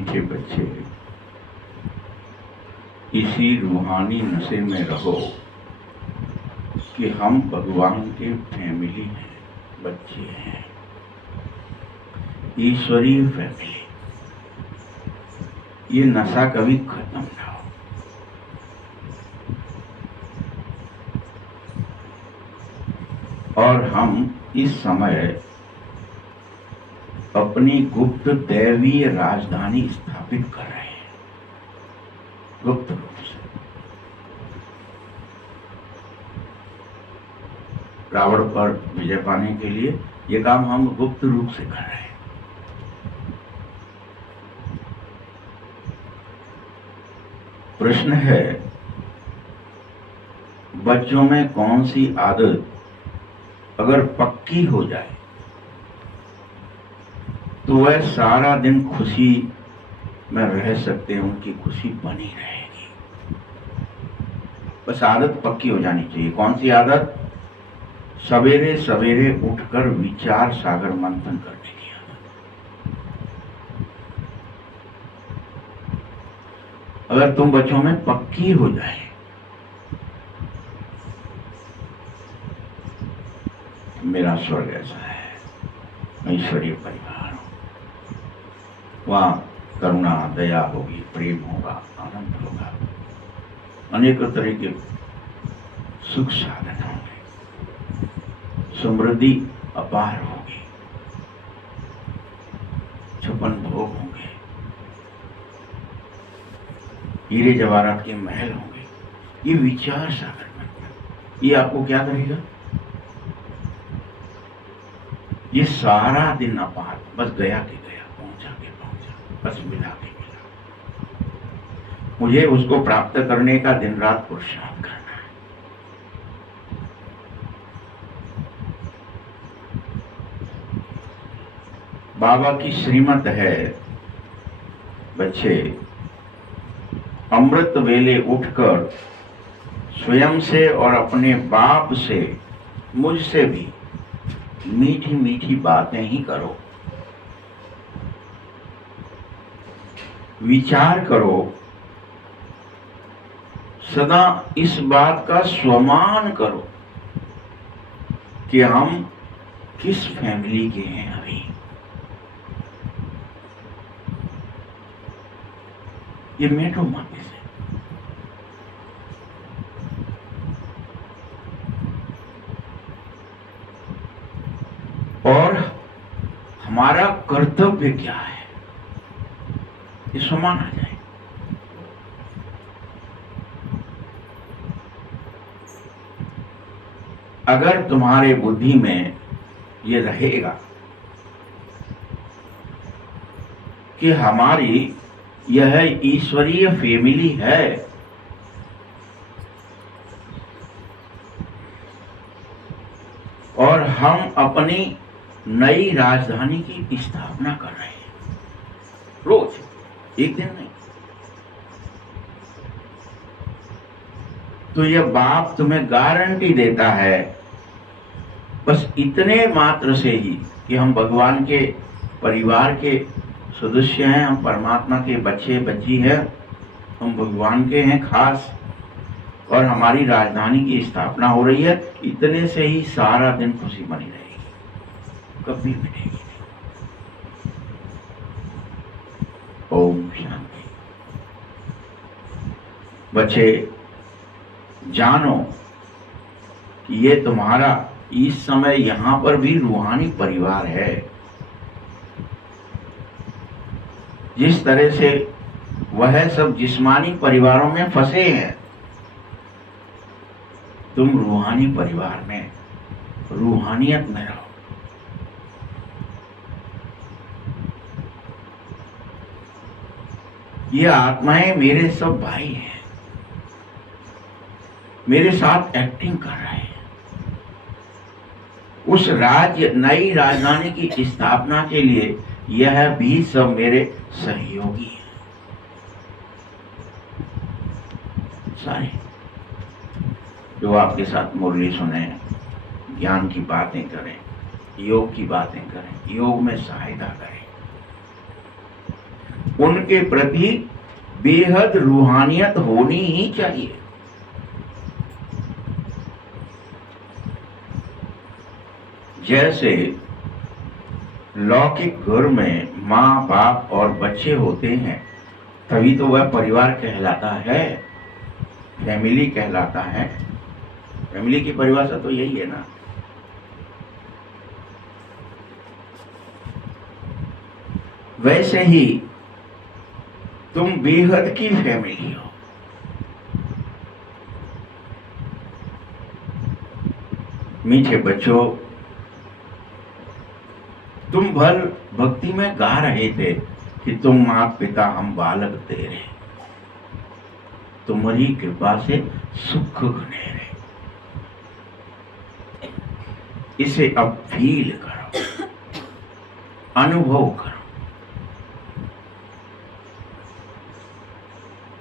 मीठे बच्चे, इसी रूहानी नशे में रहो कि हम भगवान के फैमिली हैं, बच्चे हैं, ईश्वरीय फैमिली। ये नशा कभी खत्म ना हो। और हम इस समय अपनी गुप्त दैवीय राजधानी स्थापित कर रहे हैं, गुप्त रूप से। रावण पर विजय पाने के लिए ये काम हम गुप्त रूप से कर रहे हैं। प्रश्न है, बच्चों में कौन सी आदत अगर पक्की हो जाए तो वह सारा दिन खुशी में रह सकते हैं, उनकी खुशी बनी रहेगी। बस आदत पक्की हो जानी चाहिए। कौन सी आदत? सवेरे सवेरे उठकर विचार सागर मंथन करने की आदत। अगर तुम बच्चों में पक्की हो जाए, मेरा स्वर्ग ऐसा है, मैं ईश्वरीय परिवार हूं, वहां करुणा दया होगी, प्रेम होगा, आनंद होगा, अनेक तरह के सुख साधन होंगे, समृद्धि अपार होगी, छप्पन भोग होंगे, हीरे जवाहरात के महल होंगे। ये विचार सागर मंथन, ये आपको क्या करेगा? ये सारा दिन अपार, बस गया के गया, पहुंचा के पहुंचा, बस मिला के मिला। मुझे उसको प्राप्त करने का दिन रात पुरुषार्थ करना है। बाबा की श्रीमत है, बच्चे, अमृत वेले उठकर स्वयं से और अपने बाप से, मुझसे भी मीठी मीठी बातें ही करो। विचार करो, सदा इस बात का स्वमान करो कि हम किस फैमिली के हैं। अभी ये मेटो माने से और हमारा कर्तव्य क्या है, ये समान आ जाए। अगर तुम्हारे बुद्धि में ये रहेगा कि हमारी यह ईश्वरीय फैमिली है, और हम अपनी नई राजधानी की स्थापना कर रहे हैं, रोज, एक दिन नहीं, तो यह बाप तुम्हें गारंटी देता है, बस इतने मात्र से ही कि हम भगवान के परिवार के सदस्य हैं, हम परमात्मा के बच्चे बच्ची हैं, हम भगवान के हैं खास, और हमारी राजधानी की स्थापना हो रही है। इतने से ही सारा दिन खुशी बनी रहेगी, कभी मिटेगी नहीं। ओम शांति। बच्चे, जानो कि ये तुम्हारा इस समय यहां पर भी रूहानी परिवार है। जिस तरह से वह सब जिस्मानी परिवारों में फंसे हैं, तुम रूहानी परिवार में, रूहानियत में रहो। ये आत्माएं मेरे सब भाई हैं, मेरे साथ एक्टिंग कर रहे हैं। उस नई राजधानी की स्थापना के लिए यह भी सब मेरे सहयोगी हैं, सारे जो आपके साथ मुरली सुने, ज्ञान की बातें करें, योग की बातें करें, योग में सहायता करें, उनके प्रति बेहद रूहानियत होनी ही चाहिए। जैसे लौकिक घर में माँ बाप और बच्चे होते हैं, तभी तो वह परिवार कहलाता है, फैमिली कहलाता है। फैमिली की परिभाषा तो यही है ना। वैसे ही तुम बेहद की फैमिली हो। मीठे बच्चों, तुम भल भक्ति में गा रहे थे कि तुम माता पिता हम बालक तेरे, तुम्हारी कृपा से सुख घनेरे। इसे अब फील करो, अनुभव करो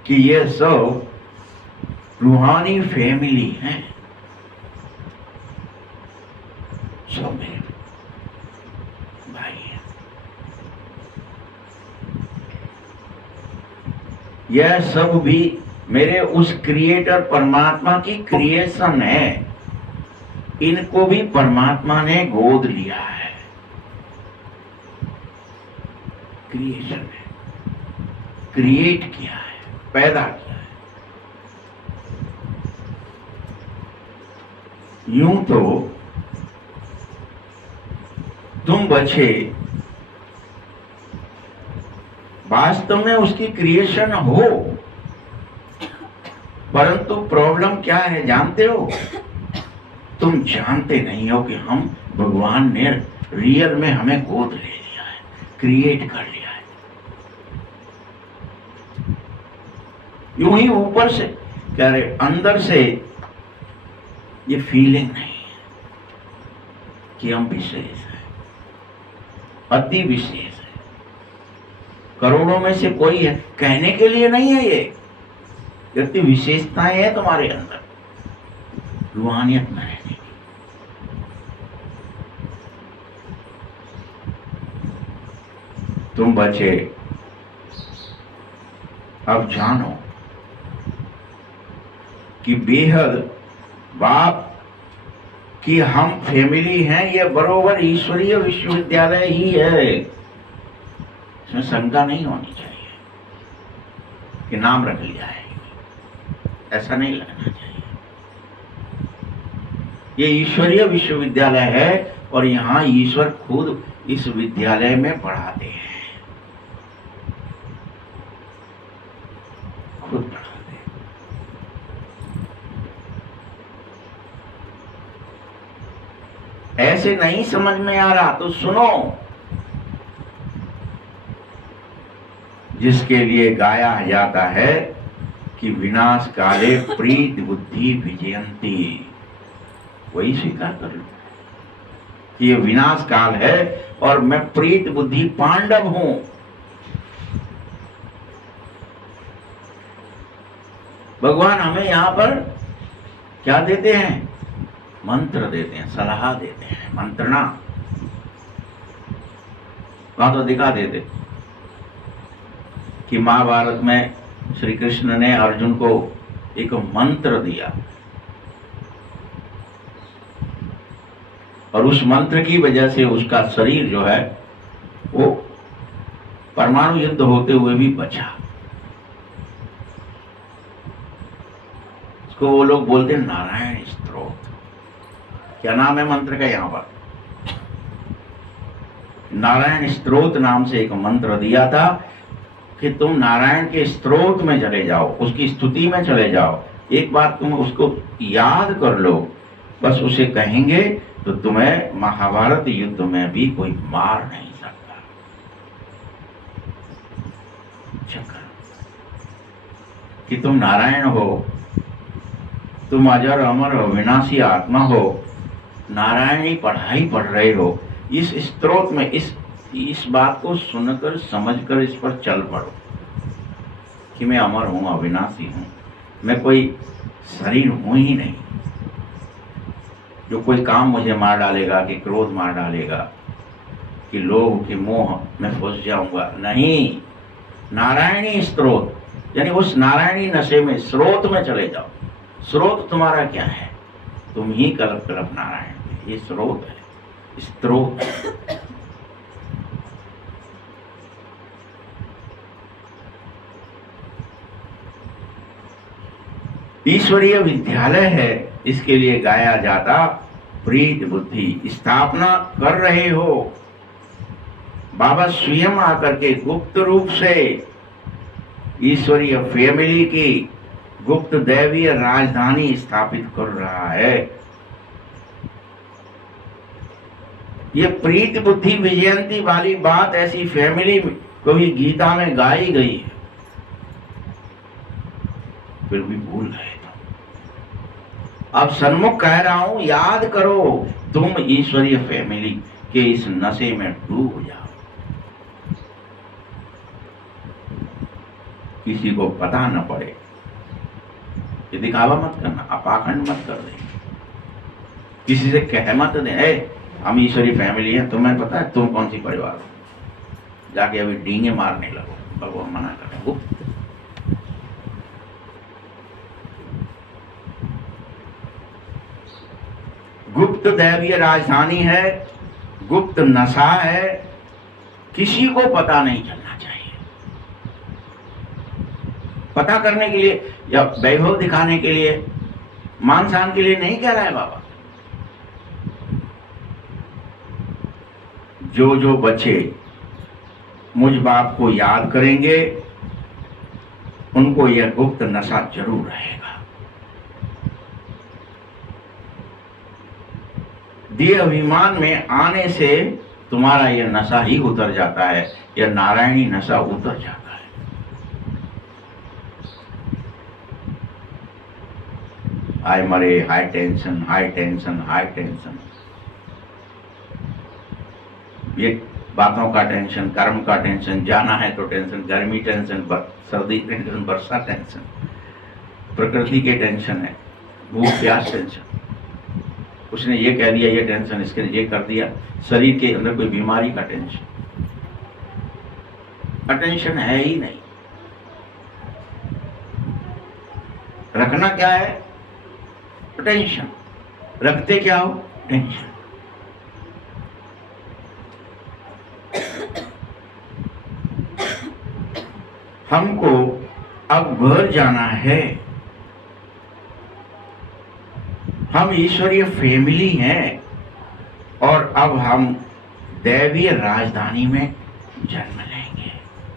कि ये सब रूहानी फैमिली है। सब मेरे भाई हैं। यह सब भी मेरे उस क्रिएटर परमात्मा की क्रिएशन है। इनको भी परमात्मा ने गोद लिया है। क्रिएशन है, क्रिएट किया है, पैदा किया है। यूं तो तुम बच्चे वास्तव में उसकी क्रिएशन हो, परंतु प्रॉब्लम क्या है जानते हो? तुम जानते नहीं हो कि हम भगवान ने रियल में हमें गोद ले लिया है, क्रिएट कर लिया है। यूं ही ऊपर से कह रहे, अंदर से ये फीलिंग नहीं है कि हम विशेष हैं, अति विशेष है। करोड़ों में से कोई है, कहने के लिए नहीं है। ये अति विशेषताएं हैं तुम्हारे अंदर, रूहानियत में रहने की। तुम बच्चे अब जानो कि बेहद बाप कि हम फैमिली हैं, ये बरोबर ईश्वरीय विश्वविद्यालय ही है। इसमें शंका नहीं होनी चाहिए कि नाम रख लिया है, ऐसा नहीं लगना चाहिए। ये ईश्वरीय विश्वविद्यालय है और यहाँ ईश्वर खुद इस विद्यालय में पढ़ाते हैं, खुद पढ़ाते हैं। ऐसे नहीं समझ में आ रहा तो सुनो, जिसके लिए गाया जाता है कि विनाश काले प्रीत बुद्धि विजयंती, वही स्वीकार कर लो कि ये विनाश काल है और मैं प्रीत बुद्धि पांडव हूं। भगवान हमें यहां पर क्या देते हैं? मंत्र देते हैं, सलाह देते हैं, मंत्रणा। वहां तो दिखा देते कि महाभारत में श्री कृष्ण ने अर्जुन को एक मंत्र दिया और उस मंत्र की वजह से उसका शरीर जो है वो परमाणु युद्ध होते हुए भी बचा। इसको वो लोग बोलते हैं नारायण स्तोत्र। क्या नाम है मंत्र का? यहां पर नारायण स्त्रोत नाम से एक मंत्र दिया था कि तुम नारायण के स्त्रोत में चले जाओ, उसकी स्तुति में चले जाओ। एक बात तुम उसको याद कर लो, बस उसे कहेंगे तो तुम्हें महाभारत युद्ध में भी कोई मार नहीं सकता। चक्कर कि तुम नारायण हो, तुम अजर अमर हो, विनाशी आत्मा हो, नारायणी पढ़ाई पढ़ रहे हो। इस स्तोत्र में इस बात को सुनकर समझकर इस पर चल पड़ो कि मैं अमर हूं, अविनाशी हूं, मैं कोई शरीर हूं ही नहीं जो कोई काम मुझे मार डालेगा, कि क्रोध मार डालेगा, कि लोभ, कि मोह में फंस जाऊंगा। नहीं, नारायणी स्रोत, यानी उस नारायणी नशे में, स्रोत में चले जाओ। स्रोत तुम्हारा क्या है? तुम ही कल्प कल्प नारायण, ये स्रोत है, स्रोत। ईश्वरीय विद्यालय है, इसके लिए गाया जाता प्रीत बुद्धि। स्थापना कर रहे हो, बाबा स्वयं आकर के गुप्त रूप से ईश्वरीय फैमिली की गुप्त दैवीय राजधानी स्थापित कर रहा है। ये प्रीत बुद्धि विजयंती वाली बात ऐसी फैमिली कभी गीता में गाई गई है, फिर भी भूल गए। अब सन्मुख कह रहा हूं, याद करो, तुम ईश्वरीय फैमिली के इस नशे में डूब जाओ। किसी को पता न पड़े, ये दिखावा मत करना, अपाखंड मत कर दे, किसी से कह मत दे हम ईश्वरी फैमिली है, तुम्हें पता है तुम कौन सी परिवार हो, जाके अभी डींगे मारने लगो। भगवान मना कर रहे। गुप्त दैवीय राजधानी है, गुप्त नशा है, किसी को पता नहीं चलना चाहिए। पता करने के लिए या वैभव दिखाने के लिए, मान शान के लिए नहीं कह रहा है बाबा। जो जो बच्चे मुझ बाप को याद करेंगे, उनको यह गुप्त नशा जरूर रहेगा। देह अभिमान में आने से तुम्हारा यह नशा ही उतर जाता है, यह नारायणी नशा उतर जाता है। आए मरे, high tension, high tension, high tension, ये बातों का टेंशन, कर्म का टेंशन, जाना है तो टेंशन, गर्मी टेंशन, सर्दी टेंशन, वर्षा टेंशन, प्रकृति के टेंशन है, भूख प्यास टेंशन, उसने ये कह दिया ये टेंशन, इसके ये कर दिया, शरीर के अंदर कोई बीमारी का टेंशन। अटेंशन है ही नहीं। रखना क्या है? टेंशन। रखते क्या हो? टेंशन। हमको अब घर जाना है, हम ईश्वरीय फैमिली हैं और अब हम दैवीय राजधानी में जन्म लेंगे,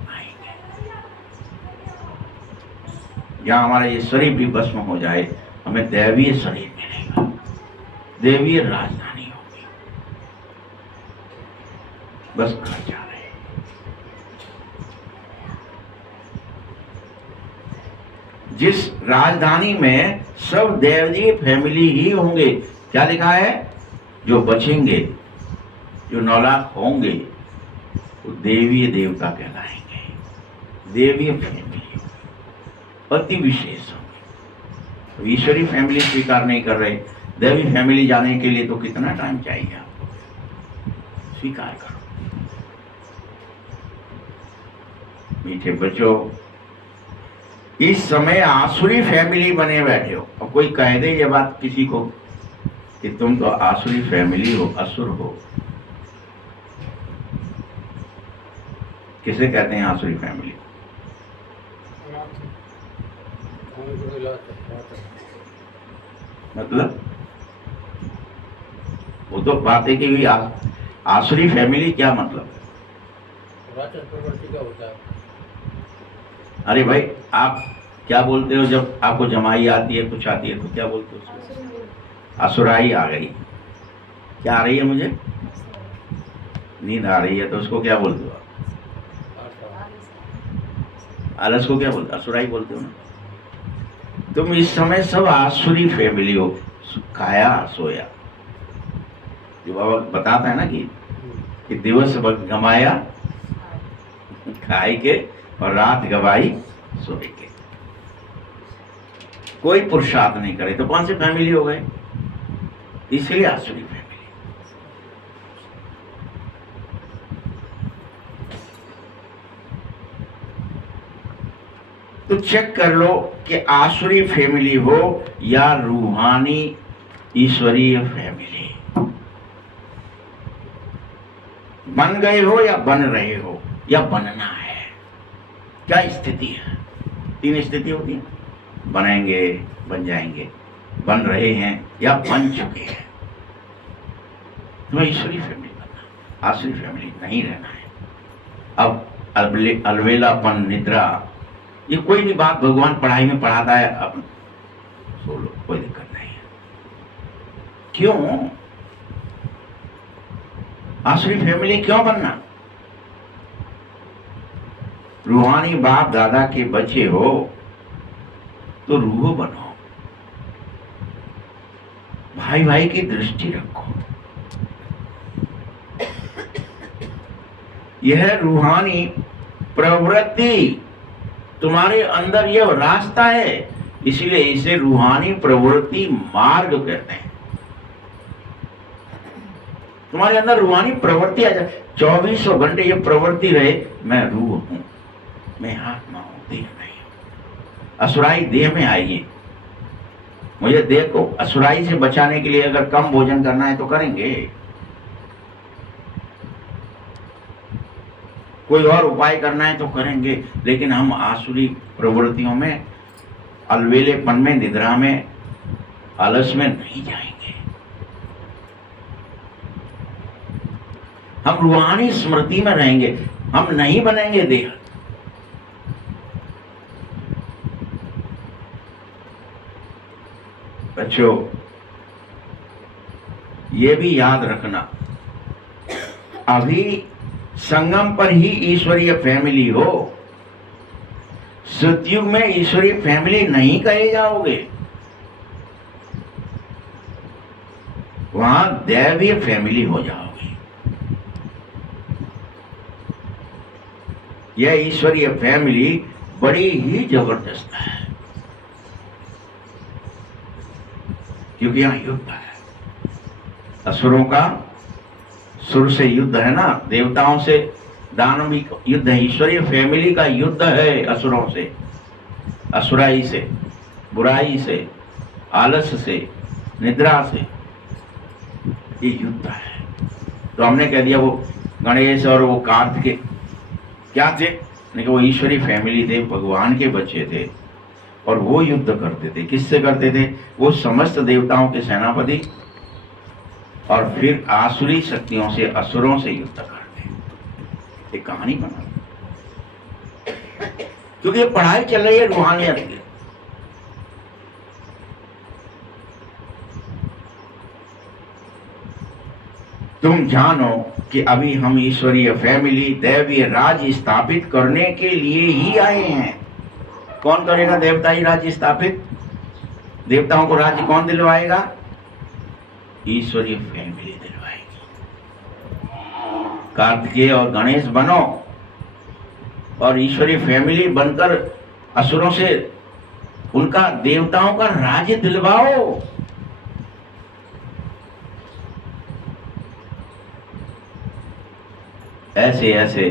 आएंगे। जहां हमारा ये शरीर भी भस्म हो जाए, हमें दैवीय शरीर मिलेगा, दैवीय राजधानी होगी। बस घर जा रहे हैं। जिस राजधानी में सब दैवीय फैमिली ही होंगे, क्या लिखा है? जो बचेंगे, जो 9 लाख होंगे, वो देवीय देवता कहलाएंगे, देवीय फैमिली अति विशेष होंगे। तो ईश्वरी फैमिली स्वीकार नहीं कर रहे, देवी फैमिली जाने के लिए तो कितना टाइम चाहिए आपको? स्वीकार करो। मीठे बच्चों, इस समय आसुरी फैमिली बने बैठे हो। अब कोई कह दे ये बात किसी को कि तुम तो आसुरी फैमिली हो, असुर हो, किसे कहते हैं आसुरी फैमिली? मतलब वो तो बात है कि आसुरी फैमिली क्या मतलब? अरे भाई, आप क्या बोलते हो जब आपको जमाई आती है, कुछ आती है तो क्या बोलते हो? असुराई आ गई। क्या आ रही है? मुझे नींद आ रही है, तो उसको क्या बोलते हो? आलस को क्या बोलते? असुराई बोलते हो ना। तुम इस समय सब आसुरी फैमिली हो। खाया सोया, जो बाबा बताता है ना कि दिवस गमाया खाए के और रात गवाई सोए के। कोई पुरुषार्थ नहीं करे तो कौन सी फैमिली हो गए? इसलिए आसुरी फैमिली। तो चेक कर लो कि आसुरी फैमिली हो या रूहानी ईश्वरीय फैमिली, बन गए हो या बन रहे हो या बनना है, क्या स्थिति है? 3 स्थिति होती है, बनेंगे, बन जाएंगे, बन रहे हैं या बन चुके हैं। तुम्हें ईश्वरीय फैमिली बनना, आसुरी फैमिली नहीं रहना है। अब अलवेलापन, निद्रा, ये कोई भी बात भगवान पढ़ाई में पढ़ाता है, अब सो लो, कोई दिक्कत नहीं है। क्यों? आसुरी फैमिली क्यों बनना? रूहानी बाप दादा के बच्चे हो तो रूह बनो, भाई भाई की दृष्टि रखो। यह रूहानी प्रवृत्ति तुम्हारे अंदर यह रास्ता है, इसलिए इसे रूहानी प्रवृत्ति मार्ग कहते हैं। तुम्हारे अंदर रूहानी प्रवृत्ति आ जाए, 24 घंटे ये प्रवृत्ति रहे, मैं रूह हूं, मैं आत्मा हूं, देह नहीं हूं। असुराई देह में आइए, मुझे देह को असुराई से बचाने के लिए अगर कम भोजन करना है तो करेंगे, कोई और उपाय करना है तो करेंगे, लेकिन हम आसुरी प्रवृत्तियों में, अलवेलेपन में, निद्रा में, आलस में नहीं जाएंगे। हम रूहानी स्मृति में रहेंगे, हम नहीं बनेंगे देह। बच्चों, ये भी याद रखना, अभी संगम पर ही ईश्वरीय फैमिली हो, सतयुग में ईश्वरीय फैमिली नहीं कहे जाओगे, वहां दैवीय फैमिली हो जाओगे। यह ईश्वरीय फैमिली बड़ी ही जबरदस्त है, क्योंकि यहां युद्ध है, असुरों का सुर से युद्ध है ना, देवताओं से दानवी युद्ध है, ईश्वरीय फैमिली का युद्ध है असुरों से, असुराई से, बुराई से, आलस से, निद्रा से, ये युद्ध है। तो हमने कह दिया वो गणेश और वो कार्तिकेय क्या थे? नहीं, वो ईश्वरीय फैमिली थे, भगवान के बच्चे थे, और वो युद्ध करते थे। किससे करते थे? वो समस्त देवताओं के सेनापति और फिर आसुरी शक्तियों से, असुरों से युद्ध करते। एक कहानी बना, क्योंकि ये पढ़ाई चल रही है रूहानियत की। तुम जानो कि अभी हम ईश्वरीय फैमिली, दैवीय राज स्थापित करने के लिए ही आए हैं। कौन करेगा देवताई राज स्थापित? देवताओं को राज्य कौन दिलवाएगा? ईश्वरीय फैमिली दिलवाएगी। कार्तिकेय और गणेश बनो और ईश्वरीय फैमिली बनकर असुरों से उनका, देवताओं का राज्य दिलवाओ। ऐसे ऐसे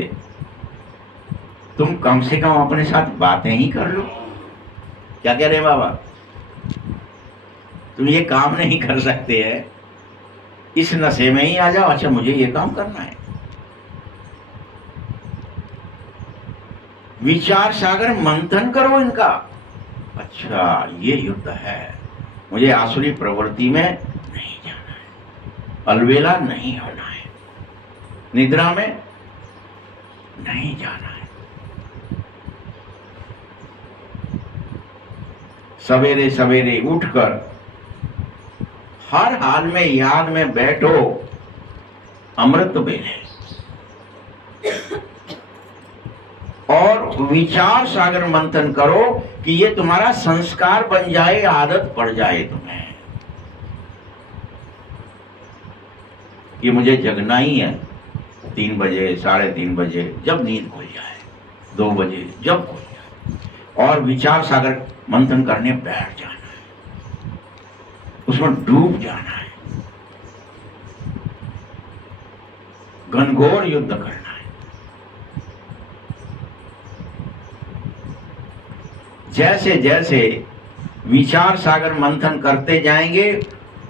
तुम कम से कम अपने साथ बातें ही कर लो। क्या कह रहे बाबा? तुम ये काम नहीं कर सकते हैं, इस नशे में ही आ जाओ, अच्छा मुझे ये काम करना है। विचार सागर मंथन करो इनका, अच्छा ये युद्ध है, मुझे आसुरी प्रवृत्ति में नहीं जाना है, अलवेला नहीं होना है, निद्रा में नहीं जाना है। सवेरे सवेरे उठकर हर हाल में याद में बैठो, अमृत बेले, और विचार सागर मंथन करो कि ये तुम्हारा संस्कार बन जाए, आदत पड़ जाए तुम्हें। ये मुझे जगना ही है 3 बजे, 3:30 बजे, जब नींद खुल जाए, 2 बजे, जब खुल जाए, और विचार सागर मंथन करने बैठ जाना है, उसमें डूब जाना है, घनघोर युद्ध करना है। जैसे जैसे विचार सागर मंथन करते जाएंगे,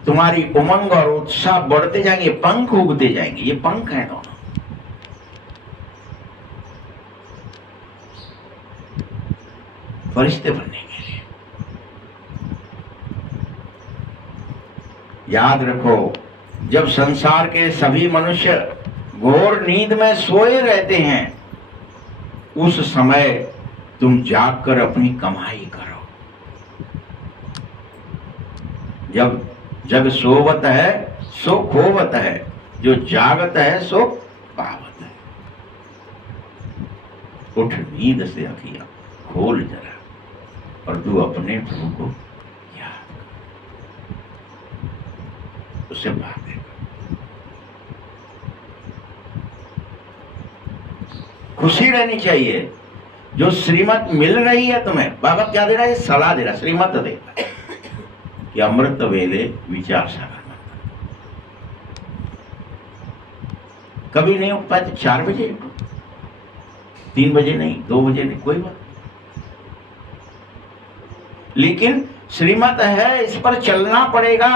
तुम्हारी उमंग और उत्साह बढ़ते जाएंगे, पंख उगते जाएंगे। ये पंख हैं दोनों। फरिश्ते बनने के लिए याद रखो, जब संसार के सभी मनुष्य घोर नींद में सोए रहते हैं, उस समय तुम जागकर अपनी कमाई करो। जब जग सोवत है सो खोवत है, जो जागत है सो पावत है। उठ नींद से अखियां खोल जरा और तू अपने प्रभु को याद कर, उससे भागे। खुशी रहनी चाहिए। जो श्रीमत मिल रही है तुम्हें, बाबा क्या दे रहा है? सलाह दे रहा, श्रीमत दे रहा है कि अमृत वेले विचार सागर मंथन। कभी नहीं उठ पाए तो 4 बजे उठो, 3 बजे नहीं, 2 बजे नहीं, कोई बात। लेकिन श्रीमत है, इस पर चलना पड़ेगा।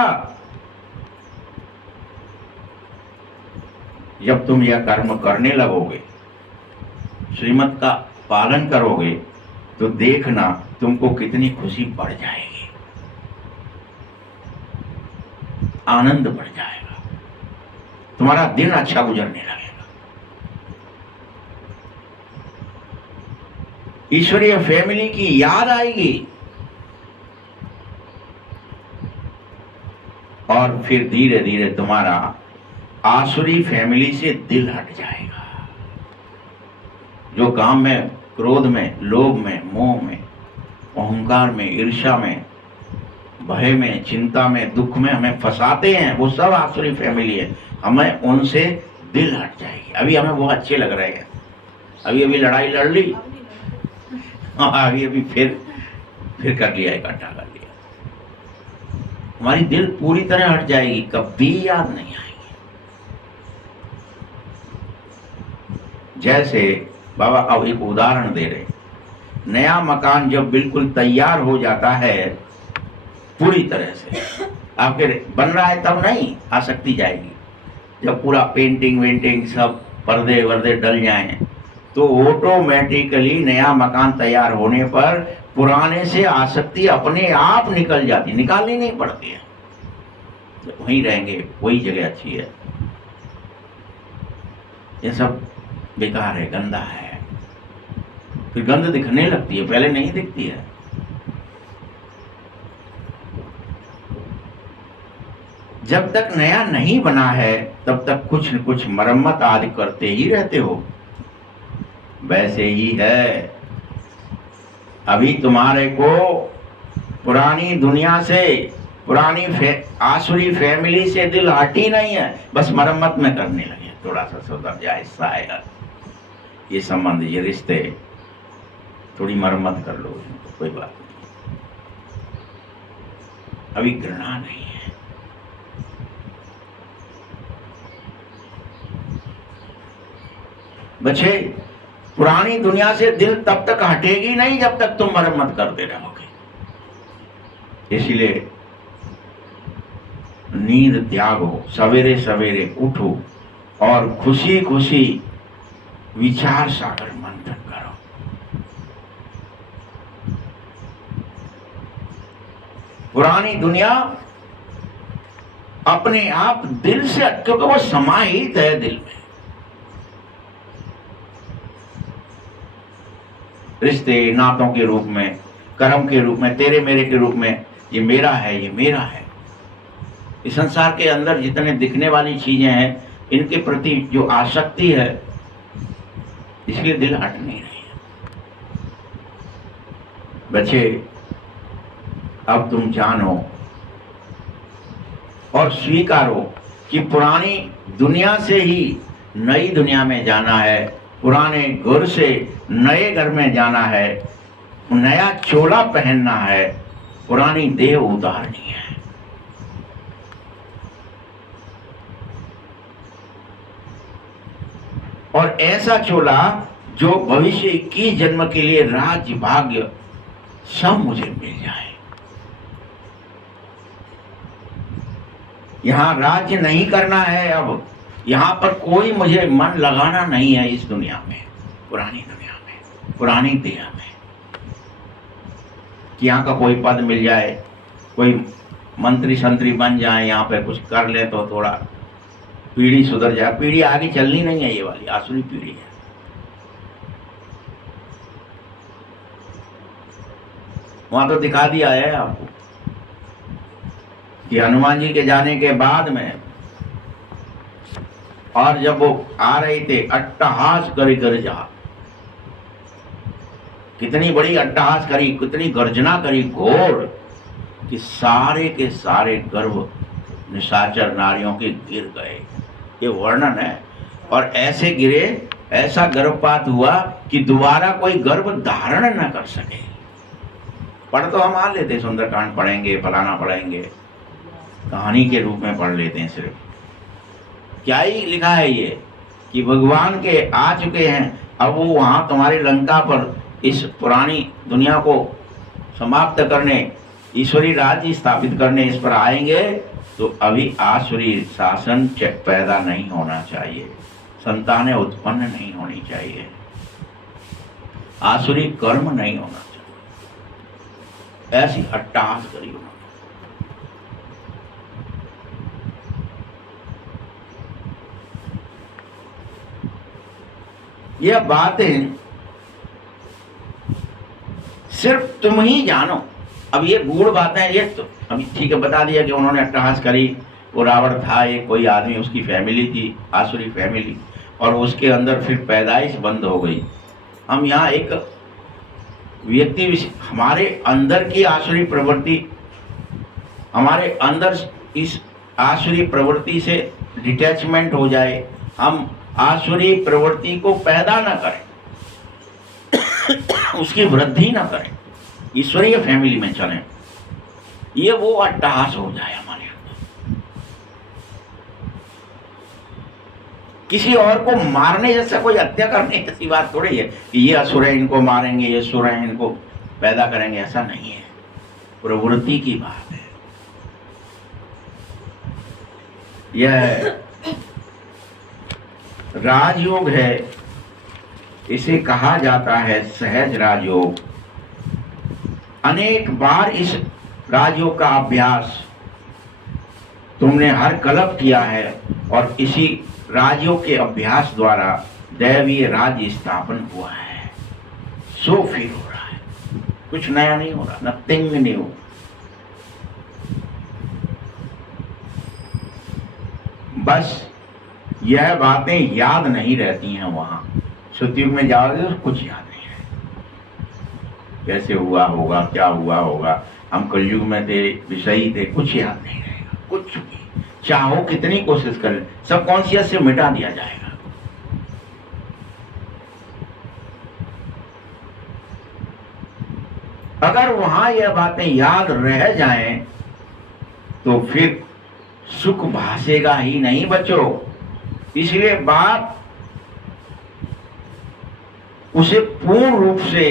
जब तुम यह कर्म करने लगोगे, श्रीमत का पालन करोगे, तो देखना तुमको कितनी खुशी बढ़ जाएगी, आनंद बढ़ जाएगा, तुम्हारा दिन अच्छा गुजरने लगेगा। ईश्वरीय फैमिली की याद आएगी और फिर धीरे धीरे तुम्हारा आसुरी फैमिली से दिल हट जाएगा। जो काम में, क्रोध में, लोभ में, मोह में, अहंकार में, ईर्ष्या में, भय में, चिंता में, दुख में हमें फंसाते हैं, वो सब आसुरी फैमिली है। हमें उनसे दिल हट जाएगी। अभी हमें वो अच्छे लग रहे हैं, अभी अभी लड़ाई लड़ ली, अभी अभी फिर कर लिया, इकट्ठा कर लिया, हमारी दिल पूरी तरह हट जाएगी, कभी याद नहीं आएगी। जैसे बाबा अब एक उदाहरण दे रहे, नया मकान जब बिल्कुल तैयार हो जाता है पूरी तरह से, आपके बन रहा है तब नहीं आसक्ति जाएगी। जब पूरा पेंटिंग वेंटिंग सब पर्दे वर्दे डल जाएं, तो ऑटोमेटिकली नया मकान तैयार होने पर पुराने से आसक्ति अपने आप निकल जाती, निकालनी नहीं पड़ती है। तो वहीं रहेंगे, वही जगह अच्छी है। ये सब बेकार है, गंदा है, फिर गंद दिखने लगती है, पहले नहीं दिखती है। जब तक नया नहीं बना है तब तक कुछ न कुछ मरम्मत आदि करते ही रहते हो। वैसे ही है, अभी तुम्हारे को पुरानी दुनिया से, पुरानी आसुरी फैमिली से दिल हटी नहीं है, बस मरम्मत में करने लगे, थोड़ा सा सुधर जाए, शायद ये संबंध, ये रिश्ते थोड़ी मरम्मत कर लो, कोई बात नहीं, अभी घृणा नहीं है। बच्चे, पुरानी दुनिया से दिल तब तक हटेगी नहीं जब तक तुम मरम्मत करते रहोगे। इसलिए नींद त्यागो, सवेरे सवेरे उठो और खुशी खुशी विचार सागर मंथन करो। पुरानी दुनिया अपने आप दिल से, क्योंकि वो समाहित है दिल में, रिश्ते नातों के रूप में, कर्म के रूप में, तेरे मेरे के रूप में, ये मेरा है, ये मेरा है। इस संसार के अंदर जितने दिखने वाली चीजें हैं, इनके प्रति जो आसक्ति है, इसलिए दिल हट नहीं रही है। बच्चे, अब तुम जानो और स्वीकारो कि पुरानी दुनिया से ही नई दुनिया में जाना है, पुराने घर से नए घर में जाना है, नया चोला पहनना है, पुरानी देह उतारनी है। और ऐसा चोला जो भविष्य 21 जन्म के लिए राज्य भाग्य सब मुझे मिल जाए। यहाँ राज्य नहीं करना है, अब यहाँ पर कोई मुझे मन लगाना नहीं है इस दुनिया में, पुरानी दुनिया में, पुरानी दुनिया में, कि यहाँ का कोई पद मिल जाए, कोई मंत्री संतरी बन जाए, यहाँ पे कुछ कर ले तो थोड़ा पीढ़ी सुधर जाए। पीढ़ी आगे चलनी नहीं है, ये वाली आसुरी पीढ़ी है। वहां तो दिखा दिया है आपको कि हनुमान जी के जाने के बाद में, और जब वो आ रहे थे, अट्टहास कर जा, कितनी बड़ी अट्टहास करी, कितनी गर्जना करी घोर, कि सारे के सारे गर्भ निशाचर नारियों के गिर गए। ये वर्णन है। और ऐसे गिरे, ऐसा गर्भपात हुआ कि दोबारा कोई गर्भ धारण न कर सके। पढ़ तो हम आ लेते, सुंदरकांड पढ़ेंगे, फलाना पढ़ेंगे, कहानी के रूप में पढ़ लेते हैं सिर्फ। क्या ही लिखा है ये कि भगवान के आ चुके हैं, अब वो वहां तुम्हारी लंका पर इस पुरानी दुनिया को समाप्त करने, ईश्वरी राज्य स्थापित करने इस पर आएंगे। तो अभी आसुरी शासन पैदा नहीं होना चाहिए, संतानें उत्पन्न नहीं होनी चाहिए, आसुरी कर्म नहीं होना चाहिए। ऐसी अट्टहास करी उन्होंने। यह बातें सिर्फ तुम ही जानो। अब ये गूढ़ बातें, ये तो अभी ठीक है बता दिया कि उन्होंने अट्टहास करी। वो रावण था, एक कोई आदमी, उसकी फैमिली थी, आसुरी फैमिली, और उसके अंदर फिर पैदाइश बंद हो गई। हम यहाँ एक व्यक्ति, हमारे अंदर की आसुरी प्रवृत्ति, हमारे अंदर इस आसुरी प्रवृत्ति से डिटैचमेंट हो जाए, हम आसुरी प्रवृत्ति को पैदा न करें, उसकी वृद्धि न करें, ईश्वरीय फैमिली में चलें, ये वो अट्टहास हो जाए हमारे अंदर। किसी और को मारने जैसा, कोई हत्या करने जैसी बात थोड़ी है कि ये असुर है इनको मारेंगे, ये असुर है इनको पैदा करेंगे, ऐसा नहीं है। प्रवृत्ति की बात है। यह राजयोग है, इसे कहा जाता है सहज राजयोग। अनेक बार इस राजयोग का अभ्यास तुमने हर कल्प किया है, और इसी राजयोग के अभ्यास द्वारा दैवीय राज्य स्थापन हुआ है। सो फील हो रहा है, कुछ नया नहीं हो रहा, नथिंग न्यू। बस यह बातें याद नहीं रहती हैं। वहां सतयुग में जाओगे तो कुछ याद नहीं है, कैसे हुआ होगा, क्या हुआ होगा। हम कलयुग में थे, विषयी थे, कुछ याद नहीं रहेगा, कुछ भी। चाहो कितनी कोशिश करें, सबकॉन्शियस से मिटा दिया जाएगा। अगर वहां यह बातें याद रह जाएं तो फिर सुख भासेगा ही नहीं बच्चों। इसलिए बाप उसे पूर्ण रूप से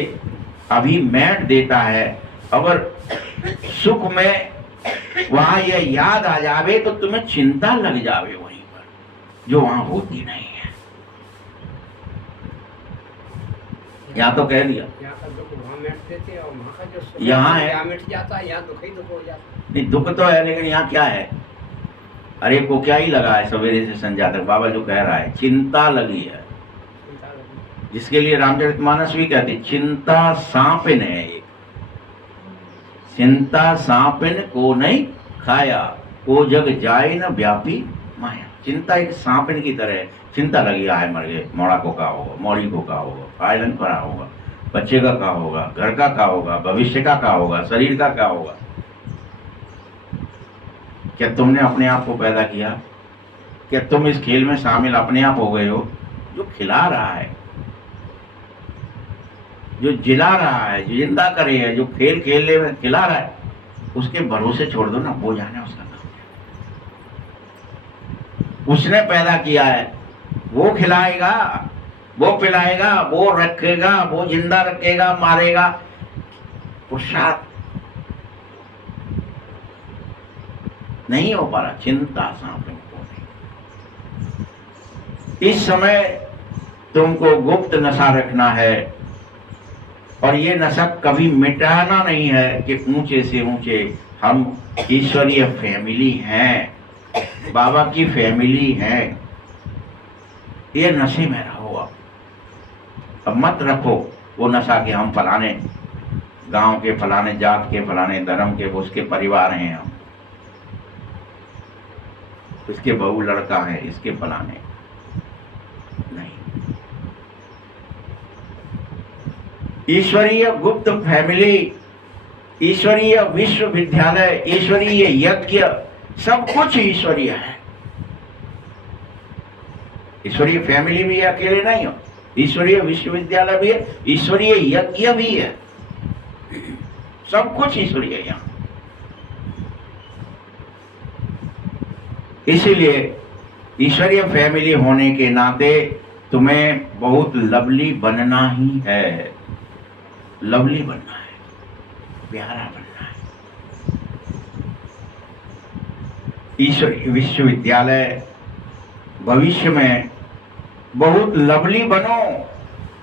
अभी मैट देता है। अगर सुख में वहां यह याद आ जावे तो तुम्हें चिंता लग जावे वहीं पर, जो वहां होती नहीं है। यहाँ तो कह दिया, यहाँ है मिट जाता है, यहाँ दुख ही दुख हो जाता। नहीं, दुख तो है, लेकिन यहाँ क्या है? अरे को क्या ही लगा है सवेरे से संध्या तक? बाबा जो कह रहा है, चिंता लगी है, जिसके लिए रामचरितमानस भी कहते, चिंता सांपिन है एक, चिंता सांपिन को नहीं खाया, को जग जाए न व्यापी माया। चिंता एक सांपिन की तरह है। चिंता लगी है, मर गए, मोड़ा को का होगा, मौड़ी को का होगा, आयरन का होगा, बच्चे का क्या होगा, घर का क्या होगा, भविष्य का क्या होगा, शरीर का क्या होगा। क्या तुमने अपने आप को पैदा किया? क्या तुम इस खेल में शामिल अपने आप हो गए हो? जो खिला रहा है, जो जिला रहा है, जो जिंदा करे है, जो खेल खेलने में खिला रहा है, उसके भरोसे छोड़ दो ना, वो जाने उसका नाम। उसने पैदा किया है, वो खिलाएगा, वो पिलाएगा, वो रखेगा, वो जिंदा रखेगा, मारेगा। पुरुषार्थ नहीं हो पा रहा, चिंता सांप को नहीं। इस समय तुमको गुप्त नशा रखना है, और ये नशा कभी मिटाना नहीं है कि ऊंचे से ऊंचे हम ईश्वरीय फैमिली हैं, बाबा की फैमिली है। ये नशे में रहो। अब मत रखो वो नशा के हम फलाने गांव के, फलाने जात के, फलाने धर्म के, उसके परिवार हैं, हम इसके बहू लड़का है, इसके फलाने नहीं। ईश्वरीय गुप्त फैमिली, ईश्वरीय विश्वविद्यालय, ईश्वरीय यज्ञ, सब कुछ ईश्वरीय है। ईश्वरीय फैमिली भी अकेले नहीं हो, ईश्वरीय विश्वविद्यालय भी है, ईश्वरीय यज्ञ भी है, सब कुछ ईश्वरीय है यहाँ। इसीलिए ईश्वरीय फैमिली होने के नाते तुम्हें बहुत लवली बनना ही है, लवली बनना है, प्यारा बनना है। ईश्वरीय विश्वविद्यालय भविष्य में बहुत लवली बनो,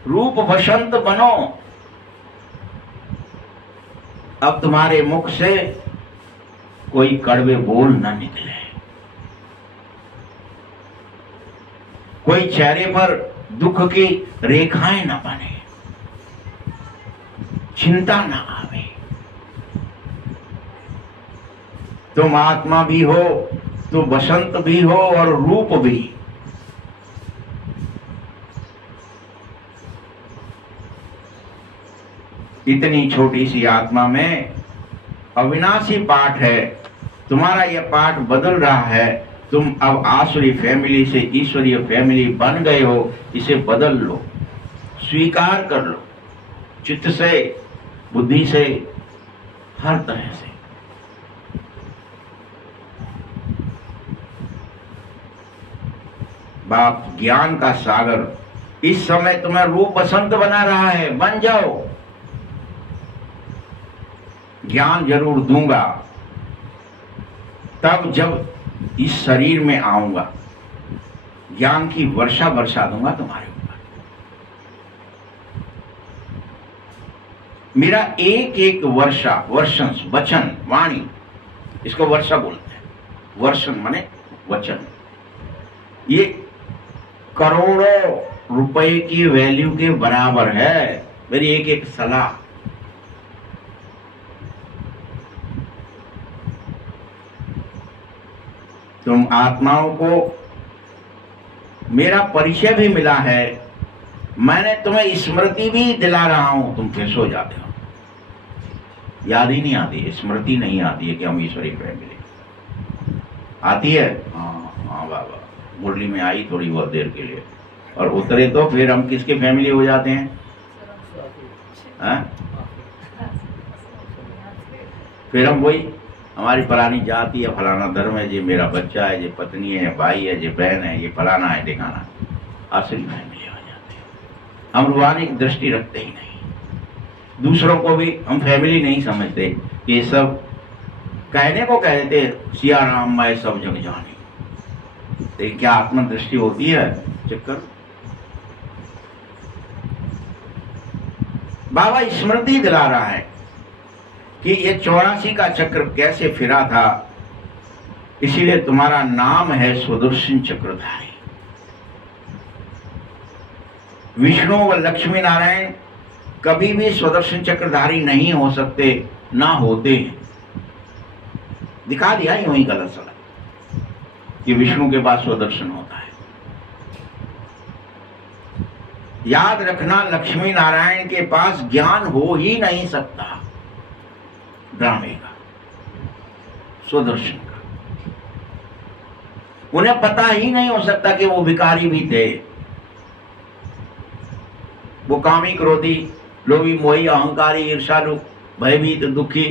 रूप वसंत बनो। अब तुम्हारे मुख से कोई कड़वे बोल न निकले, कोई चेहरे पर दुख की रेखाएं न बने, चिंता न आवे। तुम आत्मा भी हो, तो बसंत भी हो और रूप भी। इतनी छोटी सी आत्मा में अविनाशी पाठ है। तुम्हारा यह पाठ बदल रहा है। तुम अब आसुरी फैमिली से ईश्वरीय फैमिली बन गए हो, इसे बदल लो, स्वीकार कर लो, चित्त से, बुद्धि से, हर तरह से। बाप ज्ञान का सागर इस समय तुम्हें रूप बसंत बना रहा है, बन जाओ। ज्ञान जरूर दूंगा, तब जब इस शरीर में आऊंगा, ज्ञान की वर्षा बरसा दूंगा तुम्हारे ऊपर। मेरा एक एक वर्षा, वर्षण, वचन, वाणी, इसको वर्षा बोलते हैं। वर्षण माने वचन। ये करोड़ों रुपए की वैल्यू के बराबर है, मेरी एक एक सलाह। तुम आत्माओं को मेरा परिचय भी मिला है, मैंने तुम्हें स्मृति भी दिला रहा हूं, तुम फिर सो जाते हो। याद ही नहीं आती, स्मृति नहीं आती है कि हम ईश्वरीय फैमिली। आती है हाँ हाँ बाबा, मुरली में आई थोड़ी बहुत देर के लिए, और उतरे तो फिर हम किसके फैमिली हो जाते हैं? फिर हम वही, हमारी फलानी जाति है, फलाना धर्म है, ये मेरा बच्चा है, ये पत्नी है, भाई है, ये बहन है, ये फलाना है, ठिकाना। असली फैमिली हो जाते हैं। हम रूहानी की दृष्टि रखते ही नहीं, दूसरों को भी हम फैमिली नहीं समझते। ये सब कहने को कहते सिया राम मैं सब जग जाने, तो क्या आत्म दृष्टि होती है? चक्कर। बाबा स्मृति दिला रहा है कि ये 84 का चक्र कैसे फिरा था, इसीलिए तुम्हारा नाम है सुदर्शन चक्रधारी। विष्णु व लक्ष्मी नारायण कभी भी सुदर्शन चक्रधारी नहीं हो सकते, ना होते हैं। दिखा दिया यूं ही गलत सलत कि विष्णु के पास सुदर्शन होता है। याद रखना, लक्ष्मी नारायण के पास ज्ञान हो ही नहीं सकता ड्रामे का, सुदर्शन का। उन्हें पता ही नहीं हो सकता कि वो भिखारी भी थे, वो कामी, क्रोधी, लोभी, मोही, अहंकारी, ईर्ष्यालु, भयभीत, दुखी,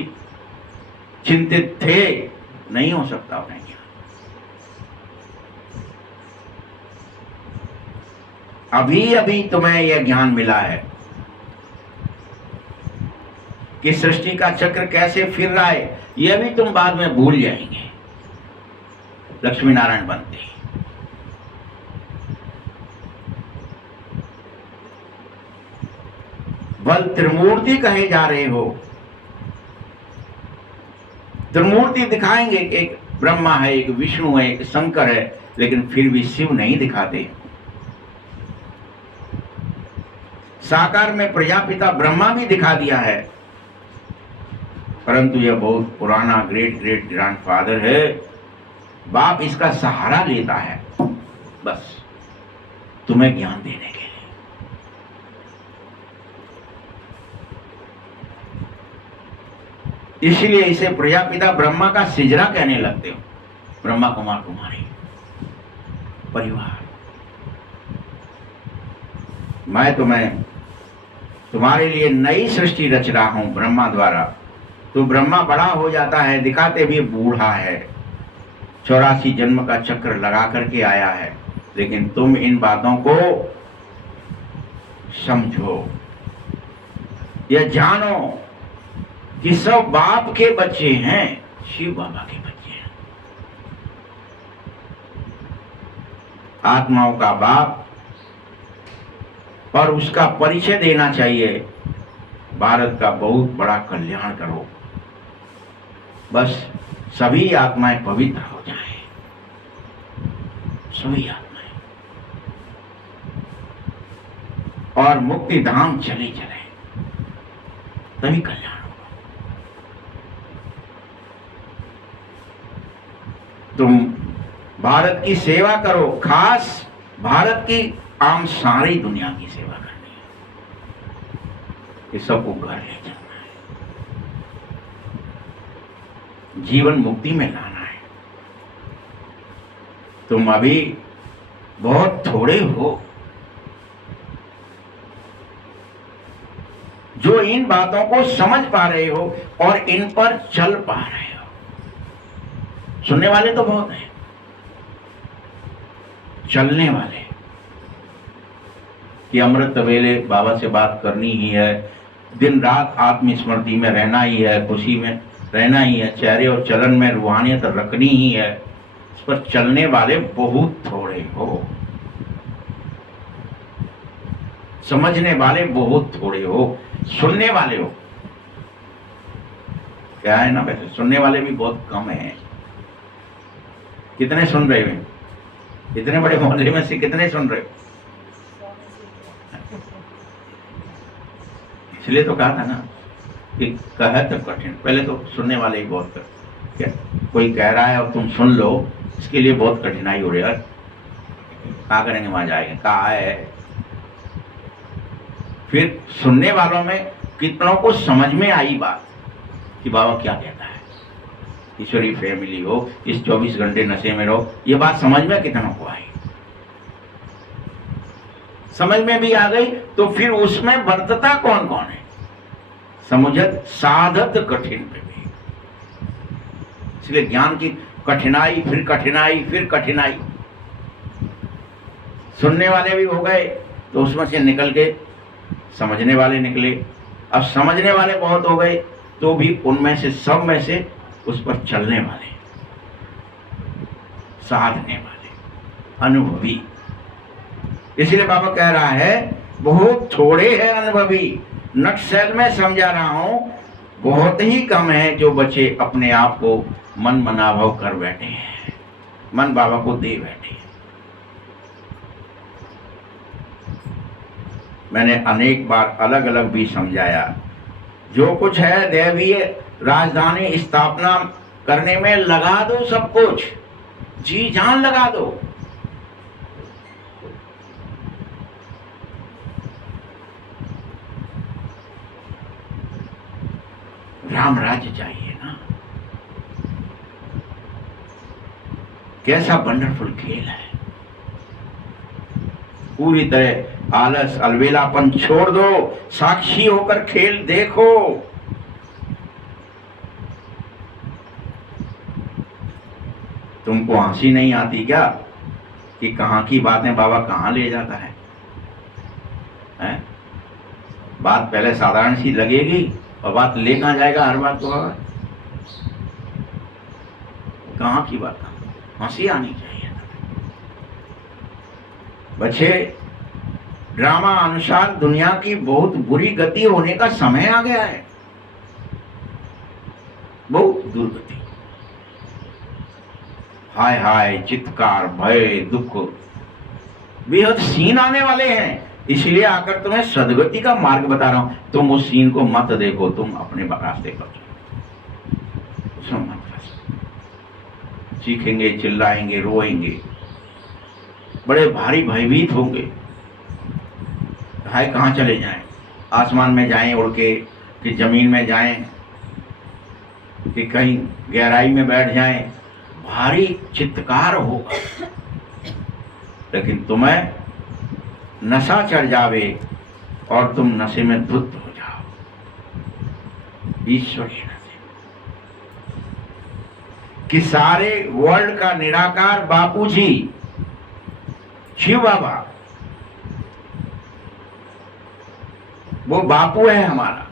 चिंतित थे। नहीं हो सकता उन्हें ज्ञान। अभी अभी तुम्हें यह ज्ञान मिला है। कि सृष्टि का चक्र कैसे फिर रहा है, यह भी तुम बाद में भूल जाएंगे लक्ष्मी नारायण बनते ही। बल त्रिमूर्ति कहे जा रहे हो, त्रिमूर्ति दिखाएंगे कि एक ब्रह्मा है, एक विष्णु है, एक शंकर है, लेकिन फिर भी शिव नहीं दिखाते। साकार में प्रजापिता ब्रह्मा भी दिखा दिया है, परंतु यह बहुत पुराना ग्रेट ग्रेट ग्रैंडफादर है। बाप इसका सहारा लेता है बस तुम्हें ज्ञान देने के लिए। इसलिए इसे प्रजापिता ब्रह्मा का सिजरा कहने लगते हो। ब्रह्मा कुमार कुमारी परिवार, मैं तुम्हारे लिए नई सृष्टि रच रहा हूं ब्रह्मा द्वारा। तो ब्रह्मा बड़ा हो जाता है, दिखाते भी बूढ़ा है, 84 जन्म का चक्र लगा करके आया है। लेकिन तुम इन बातों को समझो, यह जानो कि सब बाप के बच्चे हैं, शिव बाबा के बच्चे हैं। आत्माओं का बाप, और उसका परिचय देना चाहिए। भारत का बहुत बड़ा कल्याण करो, बस सभी आत्माएं पवित्र हो जाएं, सभी आत्माएं, और मुक्ति धाम चले चले, तभी कल्याण होगा। तुम भारत की सेवा करो, खास भारत की आम सारी दुनिया की सेवा करनी है, ये सबको घर ले जाना है, जीवन मुक्ति में लाना है। तुम अभी बहुत थोड़े हो जो इन बातों को समझ पा रहे हो और इन पर चल पा रहे हो। सुनने वाले तो बहुत हैं, चलने वाले कि अमृत वेले बाबा से बात करनी ही है, दिन रात आत्मस्मृति में रहना ही है, खुशी में रहना ही है, चेहरे और चलन में रूहानियत रखनी ही है। इस पर चलने वाले बहुत थोड़े हो, समझने वाले बहुत थोड़े हो, सुनने वाले हो। क्या है ना, वैसे सुनने वाले भी बहुत कम हैं। कितने सुन रहे हो? इतने बड़े मोहल्ले में से कितने सुन रहे हो? इसलिए तो कहा था ना कि कहे तो कठिन, पहले तो सुनने वाले ही बहुत कर। क्या कोई कह रहा है और तुम सुन लो, इसके लिए बहुत कठिनाई हो रही है। कहाँ करेंगे, वहां जाएंगे, कहा है। फिर सुनने वालों में कितनों को समझ में आई बात कि बाबा क्या कहता है। ईश्वरी फैमिली हो, इस 24 घंटे नशे में रहो, ये बात समझ में कितनों को आई। समझ में भी आ गई तो फिर उसमें बरतता कौन कौन है? समुझत साधत कठिन पे भी। इसलिए ज्ञान की कठिनाई, फिर कठिनाई, फिर कठिनाई। सुनने वाले भी हो गए तो उसमें से निकल के समझने वाले निकले। अब समझने वाले बहुत हो गए तो भी उनमें से, सब में से उस पर चलने वाले, साधने वाले, अनुभवी। इसलिए बाबा कह रहा है बहुत थोड़े हैं अनुभवी। नक्सल में समझा रहा हूं, बहुत ही कम है जो बच्चे अपने आप को मन मनाभव कर बैठे हैं, मन बाबा को दे बैठे हैं। मैंने अनेक बार अलग अलग भी समझाया, जो कुछ है दैवीय राजधानी स्थापना करने में लगा दो, सब कुछ जी जान लगा दो। राम राज्य चाहिए ना। कैसा वंडरफुल खेल है। पूरी तरह आलस अलबेलापन छोड़ दो, साक्षी होकर खेल देखो। तुमको हंसी नहीं आती क्या कि कहां की बातें बाबा कहां ले जाता है? बात पहले साधारण सी लगेगी, और बात ले कहाँ जाएगा हर बात को बाबा? कहाँ की बात? हंसी आनी चाहिए। बच्चे, ड्रामा अनुसार दुनिया की बहुत बुरी गति होने का समय आ गया है, बहुत दुर्गति। हाय हाय, चित्कार, भय, दुख, बेहद सीन आने वाले हैं। इसलिए आकर तुम्हें सदगति का मार्ग बता रहा हूं। तुम उस सीन को मत देखो, तुम अपने रास्ते पर चलो। मत सीखेंगे, चिल्लाएंगे, रोएंगे, बड़े भारी भयभीत होंगे। हाय कहाँ चले जाएं? आसमान में जाएं उड़ के, कि जमीन में जाएं, कि कहीं गहराई में बैठ जाएं? भारी चित्कार होगा। लेकिन तुम्हें नशा चढ़ जावे और तुम नशे में धुत हो जाओ, ईश्वरीय नशे, कि सारे वर्ल्ड का निराकार बापूजी शिव बाबा, वो बापू है हमारा।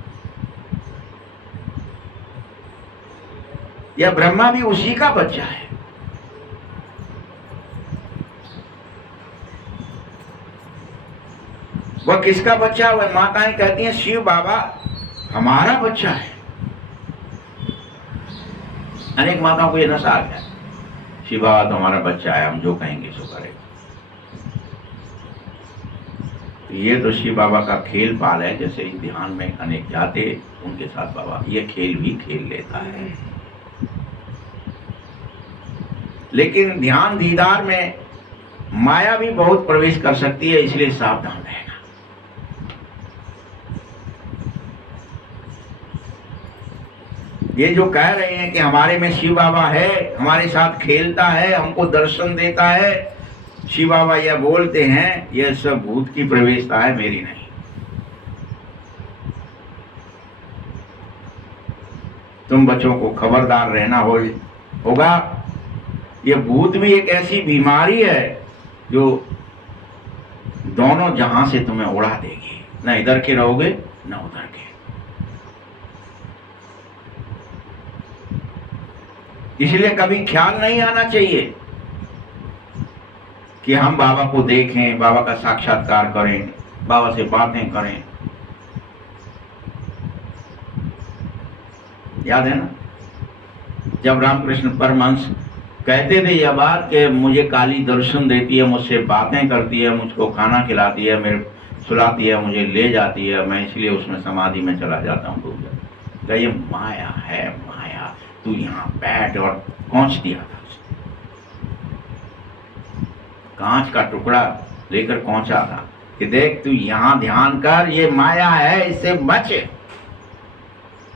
यह ब्रह्मा भी उसी का बच्चा है। वह किसका बच्चा? वह माताएं कहती हैं शिव बाबा हमारा बच्चा है। अनेक माताओं को यह नशा आ गया, शिव बाबा तो हमारा बच्चा है, हम जो कहेंगे सो करेंगे। ये तो शिव बाबा का खेल पाल है। जैसे इस ध्यान में अनेक जाते, उनके साथ बाबा ये खेल भी खेल लेता है। लेकिन ध्यान दीदार में माया भी बहुत प्रवेश कर सकती है, इसलिए सावधान रहना। ये जो कह रहे हैं कि हमारे में शिव बाबा है, हमारे साथ खेलता है, हमको दर्शन देता है, शिव बाबा यह बोलते हैं, यह सब भूत की प्रवेशता है, मेरी नहीं। तुम बच्चों को खबरदार रहना होगा। यह भूत भी एक ऐसी बीमारी है जो दोनों जहां से तुम्हें उड़ा देगी, न इधर के रहोगे न उधर के। इसलिए कभी ख्याल नहीं आना चाहिए कि हम बाबा को देखें, बाबा का साक्षात्कार करें, बाबा से बातें करें। याद है ना, जब रामकृष्ण परमहंस कहते थे यह बात कि मुझे काली दर्शन देती है, मुझसे बातें करती है, मुझको खाना खिलाती है, मेरे सुलाती है, मुझे ले जाती है, मैं इसलिए उसमें समाधि में चला जाता हूँ, डूब जाता। ये माया है, माया। तू यहाँ बैठ, और कांच दिया था, कांच का टुकड़ा लेकर पहुंचा था कि देख तू यहाँ ध्यान कर, ये माया है, इससे बच।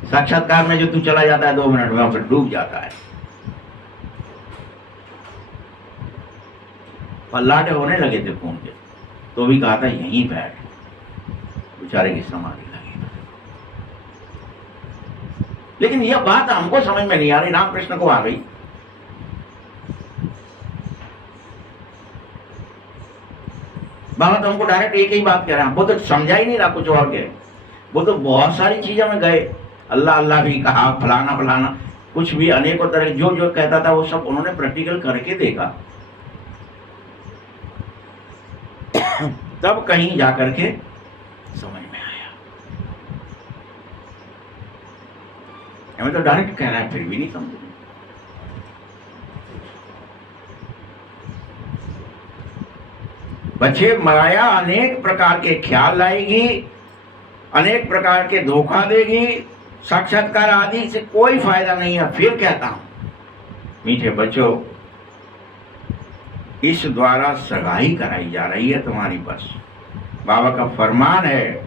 साक्षात्कार में जो तू चला जाता है 2 मिनट में, फिर डूब जाता है। पल्लाटे होने लगे थे खून के, तो भी कहा था यहीं बैठ, बेचारे की समाधि लगी। लेकिन यह बात हमको समझ में नहीं आ रही, रामकृष्ण को आ गई। बाबा तो हमको डायरेक्ट एक ही बात कह रहे हैं, वो तो समझा ही नहीं रहा कुछ और के। वो तो बहुत सारी चीजों में गए, अल्लाह अल्लाह भी कहा, फलाना फलाना, कुछ भी अनेकों तरह जो जो कहता था वो सब उन्होंने प्रैक्टिकल करके देखा, तब कहीं जाकर के समझ में आया। हमें तो डायरेक्ट कह रहा है, फिर भी नहीं समझ। बच्चे, माया अनेक प्रकार के ख्याल लाएगी, अनेक प्रकार के धोखा देगी, साक्षात्कार आदि से कोई फायदा नहीं है। फिर कहता हूं मीठे बच्चों, इस द्वारा सगाई कराई जा रही है तुम्हारी। बस बाबा का फरमान है,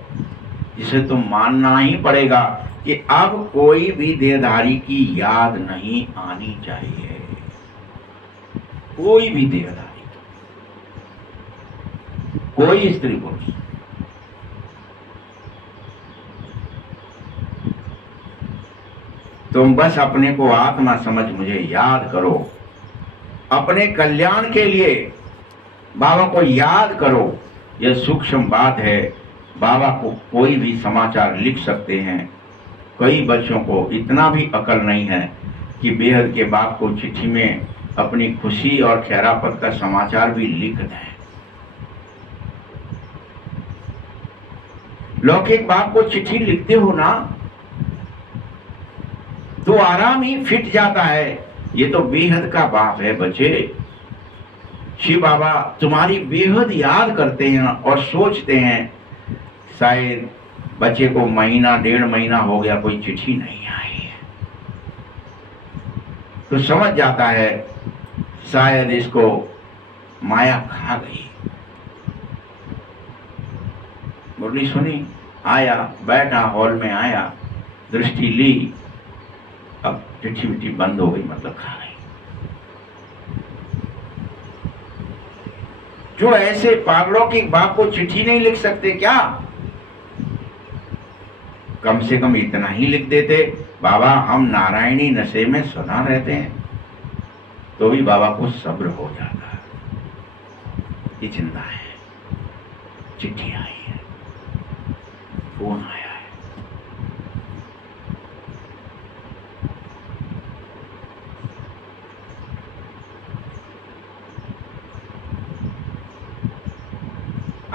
जिसे तुम मानना ही पड़ेगा कि अब कोई भी देहधारी की याद नहीं आनी चाहिए। कोई भी देहधारी, कोई स्त्री पुरुष, तुम बस अपने को आत्मा समझ मुझे याद करो। अपने कल्याण के लिए बाबा को याद करो। यह सूक्ष्म बात है। बाबा को कोई भी समाचार लिख सकते हैं, कई बच्चों को इतना भी अकल नहीं है कि बेहद के बाप को चिट्ठी में अपनी खुशी और खैरापत का समाचार भी लिख दें। लौकिक बाप को चिट्ठी लिखते हो ना तो आराम ही फिट जाता है। ये तो बेहद का बाप है बच्चे। शिव बाबा तुम्हारी बेहद याद करते हैं और सोचते हैं शायद बच्चे को महीना 1.5 महीना हो गया कोई चिट्ठी नहीं आई है, तो समझ जाता है शायद इसको माया खा गई। मुरली सुनी, आया, बैठा, हॉल में आया, दृष्टि ली, अब चिट्ठी मिट्टी बंद हो गई, मतलब खा गई। जो ऐसे पागलों के बाप को चिट्ठी नहीं लिख सकते क्या? कम से कम इतना ही लिख देते, बाबा हम नारायणी नशे में सदा रहते हैं, तो भी बाबा को सब्र हो जाता। ये चिंता है। चिट्ठी आई है, फोन आया है,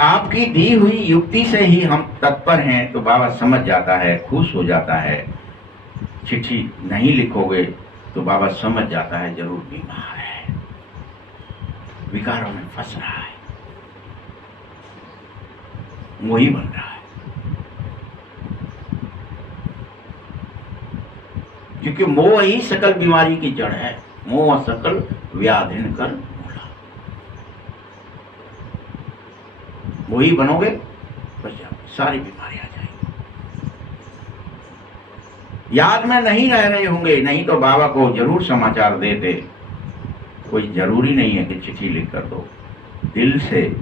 आपकी दी हुई युक्ति से ही हम तत्पर हैं, तो बाबा समझ जाता है, खुश हो जाता है। चिट्ठी नहीं लिखोगे तो बाबा समझ जाता है जरूर बीमार है, विकारों में फंस रहा है, मोही बन रहा है। क्योंकि मोह ही सकल बीमारी की जड़ है। मोह सकल व्याधिन कर मूला। मोही बनोगे बस सारी बीमारी आ जाएगी। याद में नहीं रह रहे होंगे, नहीं तो बाबा को जरूर समाचार देते। कोई जरूरी नहीं है कि चिट्ठी लिख कर दो, दिल से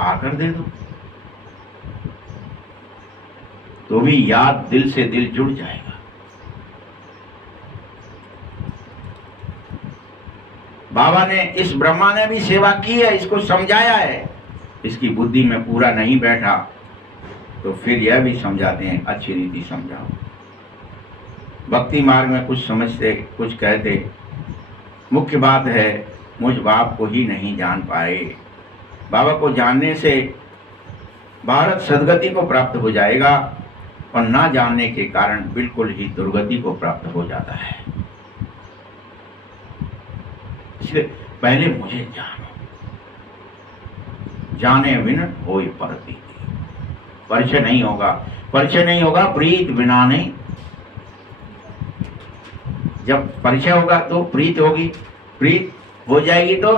आकर दे दो, तो भी याद दिल से दिल जुड़ जाएगा। बाबा ने, इस ब्रह्मा ने भी सेवा की है, इसको समझाया है। इसकी बुद्धि में पूरा नहीं बैठा तो फिर यह भी समझाते हैं, अच्छी रीति समझाओ। भक्ति मार्ग में कुछ समझते, कुछ कहते। मुख्य बात है मुझ बाप को ही नहीं जान पाए। बाबा को जानने से भारत सदगति को प्राप्त हो जाएगा और ना जानने के कारण बिल्कुल ही दुर्गति को प्राप्त हो जाता है। इसलिए पहले मुझे जानो, जाने बिन होय परतीति। परिचय नहीं होगा, परिचय नहीं होगा प्रीत बिना नहीं। जब परिचय होगा तो प्रीत होगी, प्रीत हो जाएगी तो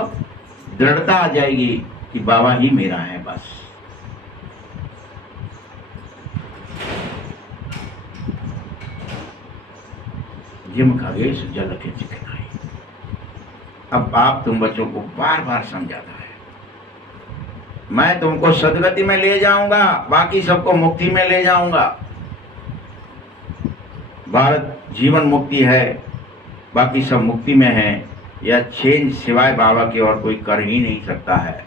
दृढ़ता आ जाएगी कि बाबा ही मेरा है बस। जिम खगेश जल के चिकनाई। अब बाप तुम बच्चों को बार बार समझाता है, मैं तुमको सदगति में ले जाऊंगा, बाकी सबको मुक्ति में ले जाऊंगा। भारत जीवन मुक्ति है, बाकी सब मुक्ति में है। यह चेंज सिवाय बाबा के और कोई कर ही नहीं सकता है।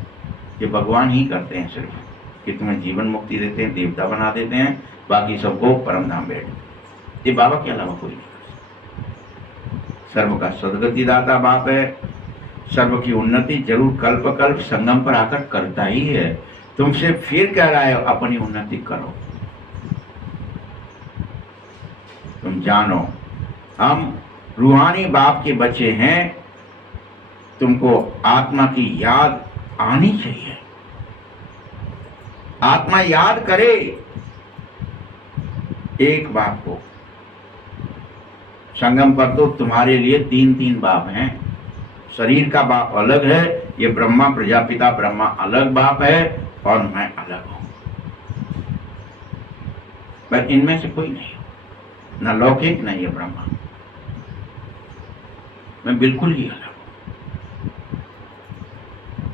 ये भगवान ही करते हैं सिर्फ, कि तुम्हें जीवन मुक्ति देते हैं, देवता बना देते हैं, बाकी सबको परम धाम बैठ। ये बाबा के अलावा कोई नहीं कर सकता। सर्व का सदगति दाता बाप है। सर्व की उन्नति जरूर कल्प कल्प संगम पर आकर करता ही है। तुमसे फिर कह रहा है अपनी उन्नति करो। तुम जानो हम रूहानी बाप के बच्चे हैं, तुमको आत्मा की याद आनी चाहिए। आत्मा याद करे एक बाप को। संगम पर तो तुम्हारे लिए 3-3 बाप हैं। शरीर का बाप अलग है, ये ब्रह्मा प्रजापिता ब्रह्मा अलग बाप है और मैं अलग हूं। पर इनमें से कोई नहीं, न लौकिक न ये ब्रह्मा। मैं बिल्कुल ही अलग हूं।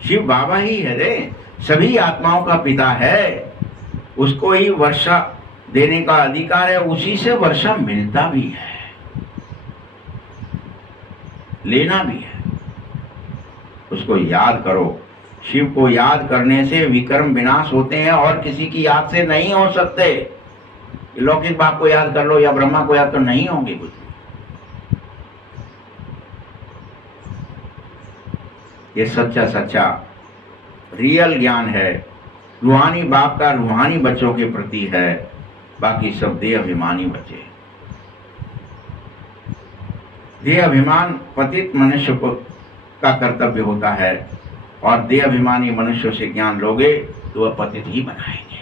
शिव बाबा ही है रे, सभी आत्माओं का पिता है। उसको ही वर्षा देने का अधिकार है, उसी से वर्षा मिलता भी है, लेना भी है। उसको याद करो। शिव को याद करने से विकर्म विनाश होते हैं और किसी की याद से नहीं हो सकते। लौकिक बाप को याद कर लो या ब्रह्मा को याद, तो नहीं होंगे कुछ। ये सच्चा सच्चा रियल ज्ञान है, रूहानी बाप का रूहानी बच्चों के प्रति है, बाकी सब देह अभिमानी बच्चे। देह अभिमान पतित मनुष्य को का कर्तव्य होता है, और देह अभिमानी मनुष्यों से ज्ञान लोगे तो वह पतित ही बनाएंगे।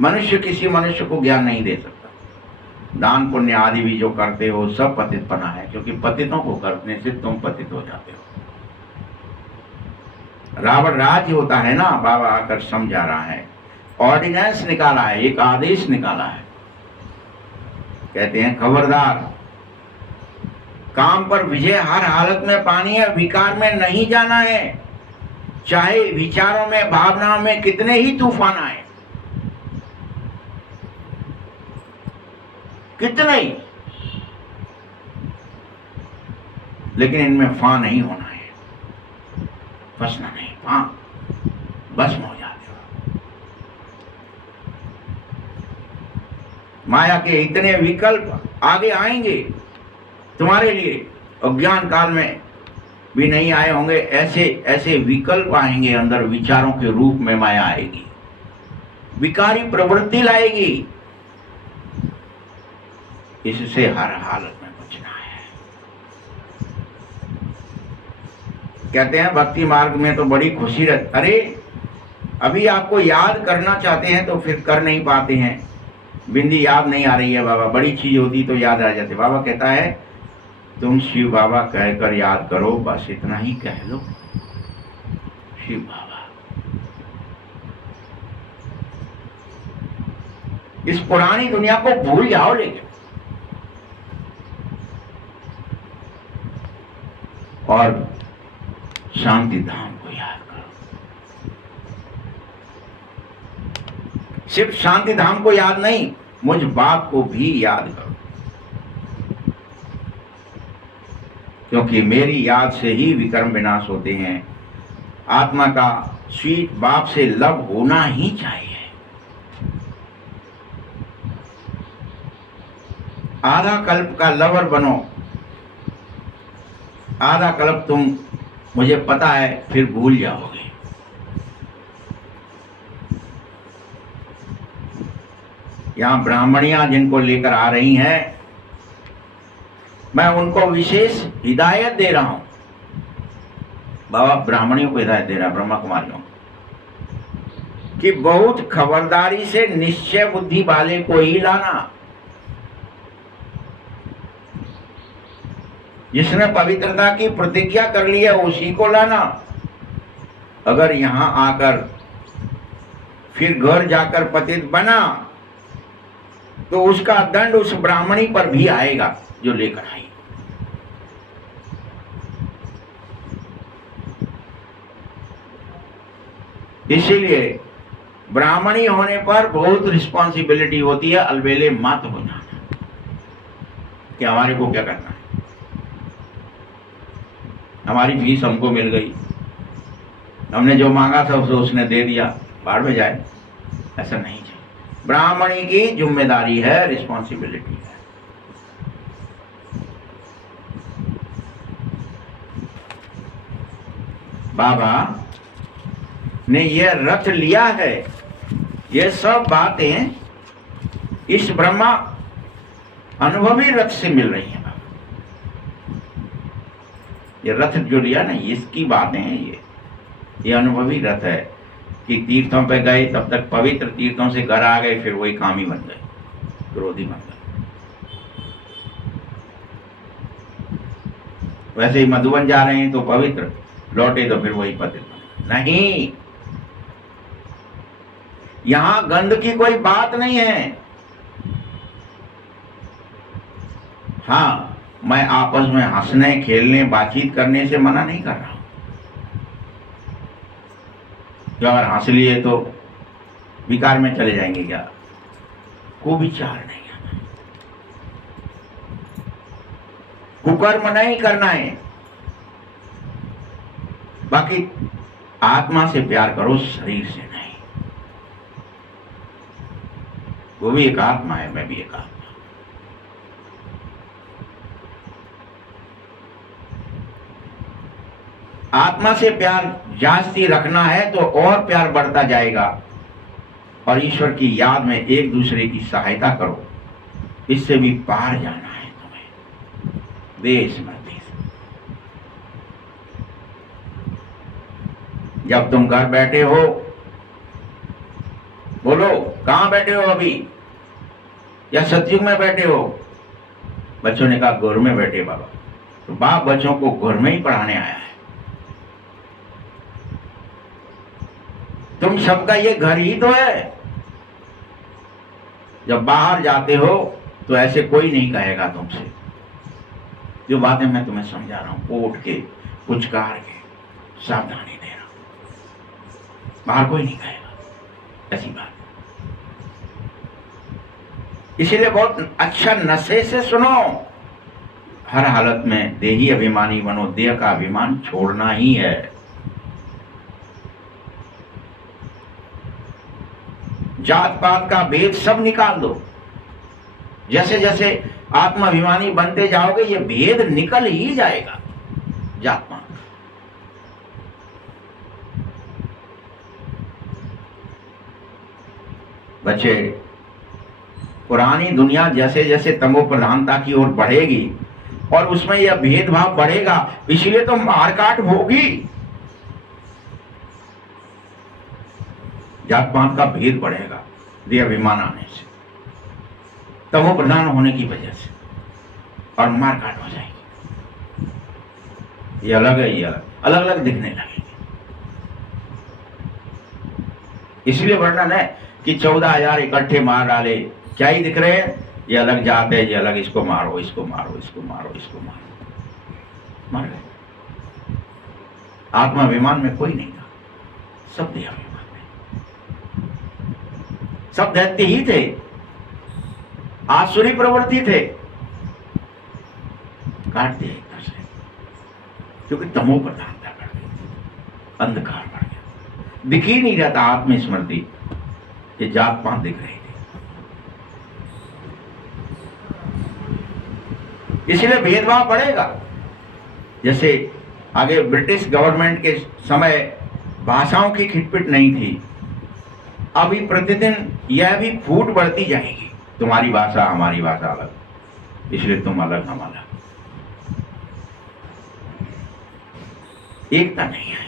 मनुष्य किसी मनुष्य को ज्ञान नहीं दे सकता। दान पुण्य आदि भी जो करते हो सब पतित बना है, क्योंकि पतितों को करने से तुम पतित हो जाते हो। रावण राज्य होता है ना, बाबा आकर समझा रहा है, ऑर्डिनेंस निकाला है, एक आदेश निकाला है। कहते हैं खबरदार, काम पर विजय हर हालत में पानी है, विकार में नहीं जाना है, चाहे विचारों में भावनाओं में कितने ही तूफान आए, कितने ही, लेकिन इनमें फा नहीं होना है, फंसना नहीं, फा भस्म हो जाते हो। माया के इतने विकल्प आगे आएंगे तुम्हारे लिए, और ज्ञान काल में भी नहीं आए होंगे, ऐसे ऐसे विकल्प आएंगे अंदर, विचारों के रूप में माया आएगी, विकारी प्रवृत्ति लाएगी। इससे हर हालत में बचना है। कहते हैं भक्ति मार्ग में तो बड़ी खुशी रहती, अरे अभी आपको याद करना चाहते हैं तो फिर कर नहीं पाते हैं, बिंदी याद नहीं आ रही है बाबा, बड़ी चीज होती तो याद आ जाते। बाबा कहता है तुम शिव बाबा कहकर याद करो, बस इतना ही कह लो, शिव बाबा। इस पुरानी दुनिया को भूल जाओ, लेकिन और शांति धाम को याद करो। सिर्फ शांति धाम को याद नहीं, मुझ बाप को भी याद करो, क्योंकि मेरी याद से ही विकर्म विनाश होते हैं। आत्मा का स्वीट बाप से लव होना ही चाहिए। आधा कल्प का लवर बनो, आधा कल्प तुम, मुझे पता है, फिर भूल जाओगे। यहां ब्राह्मणियां जिनको लेकर आ रही हैं, मैं उनको विशेष हिदायत दे रहा हूं। बाबा ब्राह्मणियों को हिदायत दे रहा है, ब्रह्मा कुमारियों, कि बहुत खबरदारी से निश्चय बुद्धि वाले को ही लाना। जिसने पवित्रता की प्रतिज्ञा कर ली है उसी को लाना। अगर यहां आकर फिर घर जाकर पतित बना तो उसका दंड उस ब्राह्मणी पर भी आएगा जो लेकर आई। इसीलिए ब्राह्मणी होने पर बहुत रिस्पॉन्सिबिलिटी होती है, अलबेले मत हो जाना कि हमारे को क्या करना है, हमारी फीस हमको मिल गई, हमने जो मांगा था उसे उसने दे दिया, बाहर में जाए, ऐसा नहीं चाहिए। ब्राह्मणी की जिम्मेदारी है, रिस्पॉन्सिबिलिटी है। बाबा ने यह रथ लिया है, ये सब बातें इस ब्रह्मा अनुभवी रथ से मिल रही हैं। ये रथ जो लिया ना, इसकी बातें हैं, ये अनुभवी रथ है कि तीर्थों पे गए, तब तक पवित्र तीर्थों से घर आ गए, फिर वही कामी बन गए, क्रोधी बन गए। वैसे ही मधुबन जा रहे हैं तो पवित्र, लौटे तो फिर वही पतित बन गए। नहीं, यहां गंध की कोई बात नहीं है। हाँ, मैं आपस में हंसने खेलने बातचीत करने से मना नहीं कर रहा हूं। जो अगर हंस लिए तो विकार में चले जाएंगे क्या? कुविचार नहीं है, कुकर्म नहीं करना है। बाकी आत्मा से प्यार करो, शरीर से नहीं। वो भी एक आत्मा है, मैं भी एक आत्मा। आत्मा से प्यार जास्ती रखना है तो और प्यार बढ़ता जाएगा, और ईश्वर की याद में एक दूसरे की सहायता करो। इससे भी पार जाना है तुम्हें देश में। जब तुम घर बैठे हो, बोलो कहां बैठे हो अभी, या सतयुग में बैठे हो? बच्चों ने कहा घर में बैठे बाबा। तो बाप बच्चों को घर में ही पढ़ाने आया है। तुम सबका ये घर ही तो है। जब बाहर जाते हो तो ऐसे कोई नहीं कहेगा तुमसे। जो बातें मैं तुम्हें समझा रहा हूं, कोट के पुचकार के, सावधानी दे रहा हूं, बाहर कोई नहीं कहेगा ऐसी बात। इसीलिए बहुत अच्छा नशे से सुनो। हर हालत में देही अभिमानी बनो। देह का अभिमान छोड़ना ही है। जात पात का भेद सब निकाल दो। जैसे जैसे आत्माभिमानी बनते जाओगे ये भेद निकल ही जाएगा। जात पात बच्चे, पुरानी दुनिया जैसे जैसे तमो प्रधानता की ओर बढ़ेगी और उसमें यह भेदभाव बढ़ेगा, इसलिए तो मारकाट होगी। जात पात का भेद बढ़ेगा देह अभिमान आने से, तमो प्रधान होने की वजह से, और मारकाट हो जाएगी। ये अलग है, ये अलग अलग दिखने लगेंगे। इसलिए वर्णन है कि 14,000 इकट्ठे मार डाले। क्या ही दिख रहे हैं? ये अलग जात है, ये अलग, इसको मारो, इसको मारो, इसको मारो, इसको मारो, मर गए। आत्माभिमान में कोई नहीं था, सब देह अभिमान में, सब दैत्य ही थे, आसुरी प्रवृत्ति थे। काट दिया एक से, क्योंकि तमो प्रधानता बढ़ गई, अंधकार बढ़ गया, दिख ही नहीं रहता आत्मस्मृति। ये जात पात दिख रही थी। इसलिए भेदभाव बढ़ेगा। जैसे आगे ब्रिटिश गवर्नमेंट के समय भाषाओं की खिटपिट नहीं थी, अभी प्रतिदिन यह भी फूट बढ़ती जाएगी। तुम्हारी भाषा हमारी भाषा अलग, इसलिए तुम अलग हम अलग, एकता नहीं आएगी।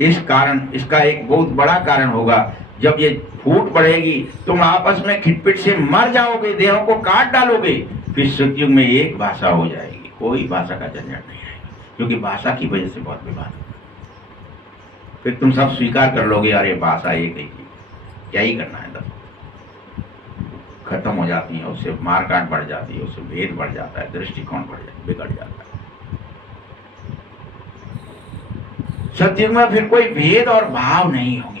इस कारण, इसका एक बहुत बड़ा कारण होगा, जब ये फूट पड़ेगी तुम आपस में खिटपिट से मर जाओगे, देहों को काट डालोगे, फिर सतयुग में एक भाषा हो जाएगी, कोई भाषा का झंझट नहीं आएगा, क्योंकि भाषा की वजह से बहुत विवाद होगा। फिर तुम सब स्वीकार कर लोगे, अरे भाषा एक ही, क्या ही करना है, तब खत्म हो जाती है, उससे मारकाट बढ़ जाती है, उससे भेद बढ़ जाता है, दृष्टिकोण बिगड़ जाता है। सतयुग में फिर कोई भेद और भाव नहीं होंगे,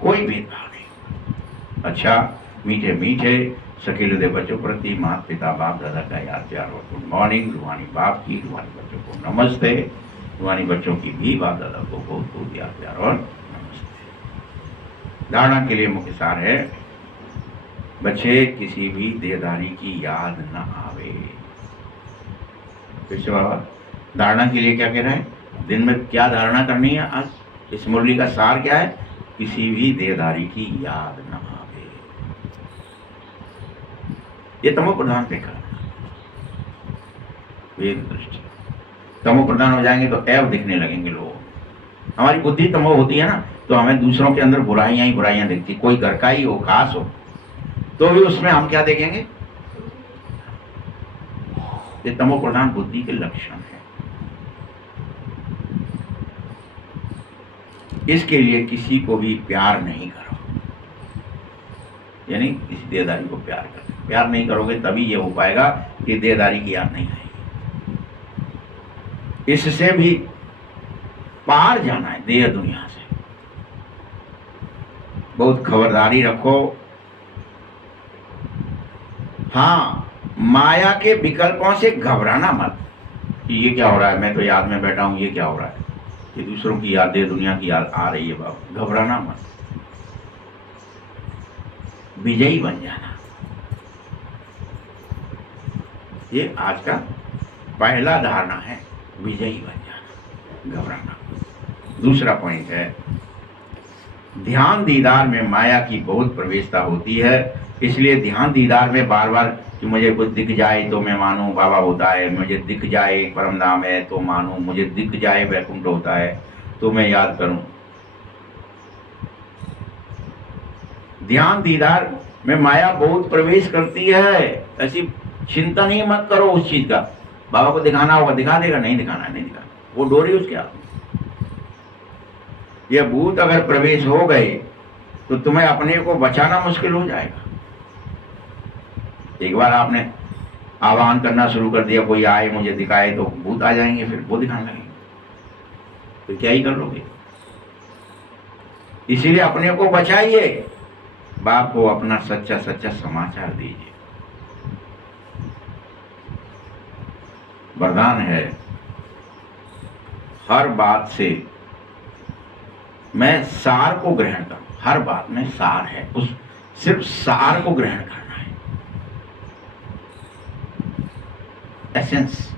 कोई भेदभाव नहीं। अच्छा, मीठे मीठे सखी हृदय बच्चों प्रति माता पिता बाप दादा का याद प्यार और गुड मॉर्निंग। रूहानी बाप की, रूहानी बच्चों को नमस्ते, रूहानी बच्चों की भी बाप दादा को बहुत बहुत याद प्यार और नमस्ते। धारणा के लिए मुख्य सार है, बच्चे किसी भी देहधारी की याद न आवे। फिर से बाबा धारणा के लिए क्या कह रहे हैं? दिन में क्या धारणा करनी है? आज इस मुरली का सार क्या है? किसी भी देहधारी की याद न आवे। ये तमो प्रधान देखा, वेद दृष्टि। तमो प्रधान हो जाएंगे तो ऐब दिखने लगेंगे लोग। हमारी बुद्धि तमो होती है ना, तो हमें दूसरों के अंदर बुराइयां ही बुराइयां दिखती। कोई घर का ही हो, खास हो, तो भी उसमें हम क्या देखेंगे? ये तमो प्रधान बुद्धि के लक्षण है। इसके लिए किसी को भी प्यार नहीं करो, यानी किसी देहधारी को प्यार करो। प्यार नहीं करोगे तभी ये हो पाएगा कि देहधारी की याद नहीं आएगी। इससे भी पार जाना है देह दुनिया से। बहुत खबरदारी रखो। हाँ, माया के विकल्पों से घबराना मत कि ये क्या हो रहा है, मैं तो याद में बैठा हूं, ये क्या हो रहा है, कि दूसरों की यादें, दुनिया की याद आ रही है। बाबा घबराना मत। विजयी बन जाना। ये आज का पहला धारणा है, विजयी बन जाना, घबराना। दूसरा पॉइंट है, ध्यान दीदार में माया की बहुत प्रवेशता होती है, इसलिए ध्यान दीदार में बार बार कि मुझे कुछ दिख जाए तो मैं मानूं बाबा होता है, मुझे दिख जाए परम धाम है तो मानूं, मुझे दिख जाए वैकुंठ होता है तो मैं याद करूं। ध्यान दीदार में माया बहुत प्रवेश करती है, ऐसी चिंता नहीं मत करो उस चीज का। बाबा को दिखाना होगा, दिखा देगा, नहीं दिखाना नहीं दिखाना, वो डोरी उसके हाथ में। ये भूत अगर प्रवेश हो गए तो तुम्हें अपने को बचाना मुश्किल हो जाएगा। एक बार आपने आह्वान करना शुरू कर दिया, कोई आए मुझे दिखाए, तो भूत आ जाएंगे, फिर वो दिखाने लगेंगे, तो क्या ही कर लोगे। इसीलिए अपने को बचाइए, बाप को अपना सच्चा सच्चा समाचार दीजिए। वरदान है, हर बात से मैं सार को ग्रहण करूं। हर बात में सार है, उस सिर्फ सार को ग्रहण करना है, एसेंस।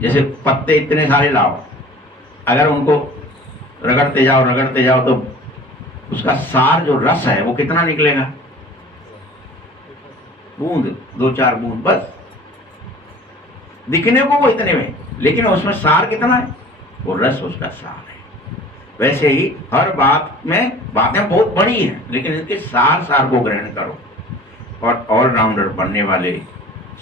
जैसे पत्ते इतने सारे लाओ, अगर उनको रगड़ते जाओ तो उसका सार जो रस है वो कितना निकलेगा? बूंद, 2-4 बूंद बस। दिखने को वो इतने में, लेकिन उसमें सार कितना है? वो रस उसका सार है। वैसे ही हर बात में, बातें बहुत बड़ी हैं, लेकिन इनके सार को ग्रहण करो। और ऑलराउंडर बनने वाले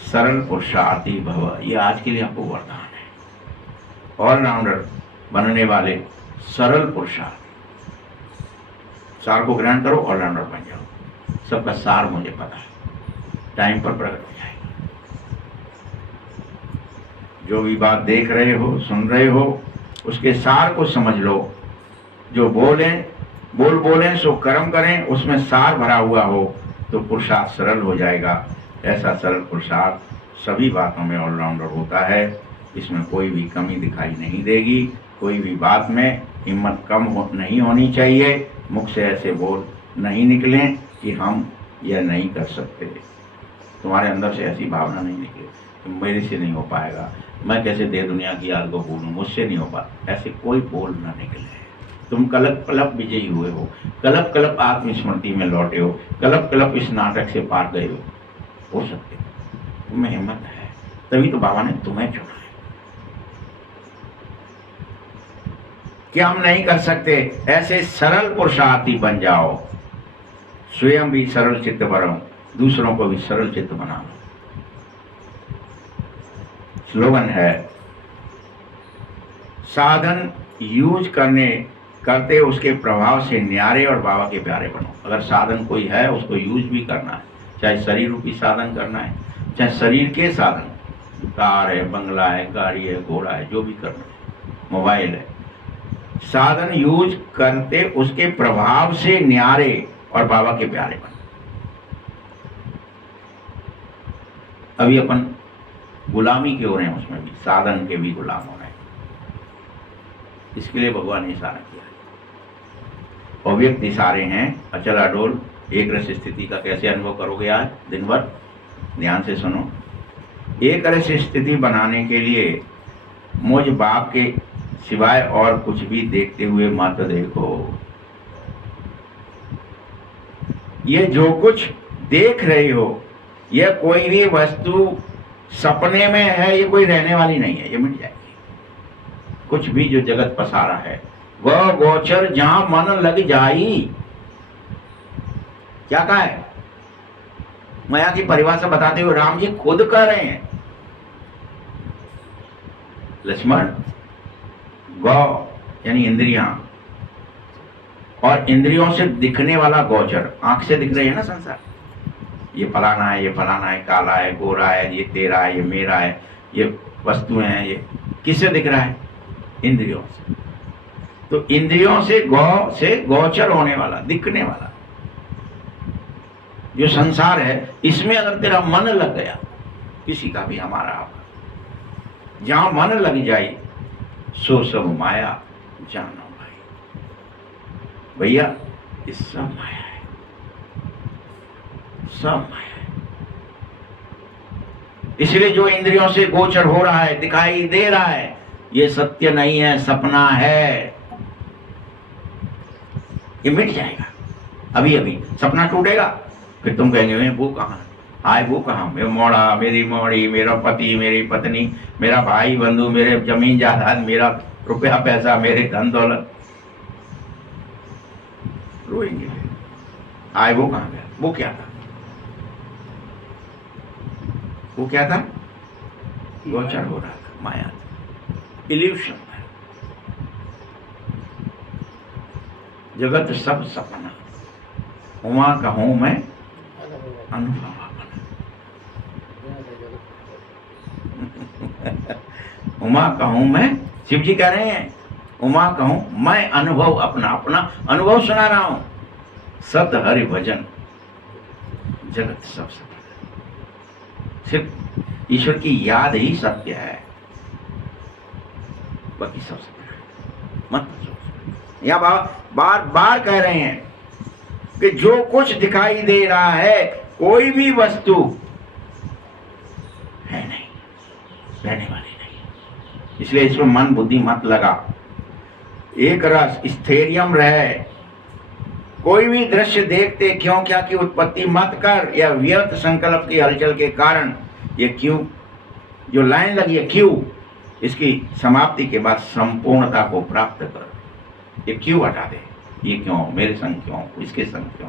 सरल पुरुषार्थी भव, ये आज के लिए आपको वरदान है। ऑलराउंडर बनने वाले सरल पुरुषार्थ, सार को ग्रहण करो, ऑलराउंडर बन जाओ। सबका सार मुझे पता है, टाइम पर प्रकट हो जाएगा। जो भी बात देख रहे हो, सुन रहे हो, उसके सार को समझ लो। जो बोलें सो कर्म करें, उसमें सार भरा हुआ हो तो पुरुषार्थ सरल हो जाएगा। ऐसा सरल पुरुषार्थ सभी बातों में ऑलराउंडर होता है, इसमें कोई भी कमी दिखाई नहीं देगी। कोई भी बात में हिम्मत कम नहीं होनी चाहिए। मुख से ऐसे बोल नहीं निकलें कि हम यह नहीं कर सकते। तुम्हारे अंदर से ऐसी भावना नहीं निकले कि मेरे से नहीं हो पाएगा, मैं कैसे दे दुनिया की याद को भूलूं, मुझसे नहीं हो पाता, ऐसे कोई बोल ना निकले। तुम कलप कलप विजयी हुए हो, कलप कलप आत्मस्मृति में लौटे हो, कलप कलप इस नाटक से पार गए हो सकते हो। तुम्हें हिम्मत है, तभी तो बाबा ने तुम्हें चुना है। क्या हम नहीं कर सकते? ऐसे सरल पुरुषार्थी बन जाओ, स्वयं भी सरल चित्त बनो, दूसरों को भी सरल चित्त बना लो। स्लोगन है, साधन यूज करते उसके प्रभाव से न्यारे और बाबा के प्यारे बनो। अगर साधन कोई है उसको यूज भी करना है, चाहे शरीर रूपी साधन करना है, चाहे शरीर के साधन, कार है, बंगला है, गाड़ी है, घोड़ा है, जो भी करना है, मोबाइल है, साधन यूज करते उसके प्रभाव से न्यारे और बाबा के प्यारे बनो। अभी अपन गुलामी के हो रहे हैं, उसमें भी साधन के भी गुलाम हो रहे हैं। इसके लिए भगवान ने इशारा किया है। अव्यक्त इशारे हैं, अचल अडोल एक रस स्थिति का कैसे अनुभव करोगे आज दिन भर? ध्यान से सुनो। एक रस स्थिति बनाने के लिए मुझ बाप के सिवाय और कुछ भी देखते हुए मत देखो। ये जो कुछ देख रहे हो, यह कोई भी वस्तु सपने में है, ये कोई रहने वाली नहीं है, ये मिट जाएगी। कुछ भी जो जगत पसारा है वह गोचर जहां मन लग जाई। क्या कहा है? माया की परिभाषा बताते हुए राम जी खुद कह रहे हैं, लक्ष्मण, गौ यानी इंद्रियां, और इंद्रियों से दिखने वाला गोचर, आंख से दिख रहे हैं ना संसार, ये फलाना है, ये फलाना है, काला है, गोरा है, ये तेरा है, ये मेरा है, ये वस्तुएं हैं, ये किससे दिख रहा है? इंद्रियों से। तो इंद्रियों से गोचर होने वाला, दिखने वाला जो संसार है, इसमें अगर तेरा मन लग गया, किसी का भी, हमारा आपका, जहां मन लग जाए सो सब माया जानो भाई। भैया, इस सब माया है। सब माया है। इसलिए जो इंद्रियों से गोचर हो रहा है, दिखाई दे रहा है, ये सत्य नहीं है, सपना है। ये मिट जाएगा अभी अभी। सपना टूटेगा, फिर तुम कहेंगे मैं वो कहाँ आए, वो कहाँ, मैं मोड़ा, मेरी मोड़ी, मेरा पति, मेरी पत्नी, मेरा भाई बंधु, मेरे जमीन जायदाद, मेरा रुपया पैसा, मेरे धन दौलत। रोएंगे, आए वो कहाँ गया, वो क्या था, वो क्या था, गोचर हो रहा था, माया था, इल्यूशन था। जगत सब सपना, उमा कहूं मैं अनुभव अपना। उमा कहूं मैं, शिव जी कह रहे हैं, उमा कहूं मैं अनुभव अपना, अपना अनुभव सुना रहा हूं। सत हरि भजन जगत सब सपना। सिर्फ ईश्वर की याद ही सत्य है, बाकी सब सपना है। मत सोचो। यहां बार बार कह रहे हैं कि जो कुछ दिखाई दे रहा है, कोई भी वस्तु है नहीं, रहने वाली नहीं। इसलिए इसमें मन बुद्धि मत लगा, एक रस स्थैर्यम रहे। कोई भी दृश्य देखते क्यों क्या की उत्पत्ति मत कर, या व्यर्थ संकल्प की हलचल के कारण ये क्यों जो लाइन लगी है, क्यों, इसकी समाप्ति के बाद संपूर्णता को प्राप्त कर। ये क्यों हटा दे, ये क्यों, मेरे संग क्यों, इसके संग क्यों।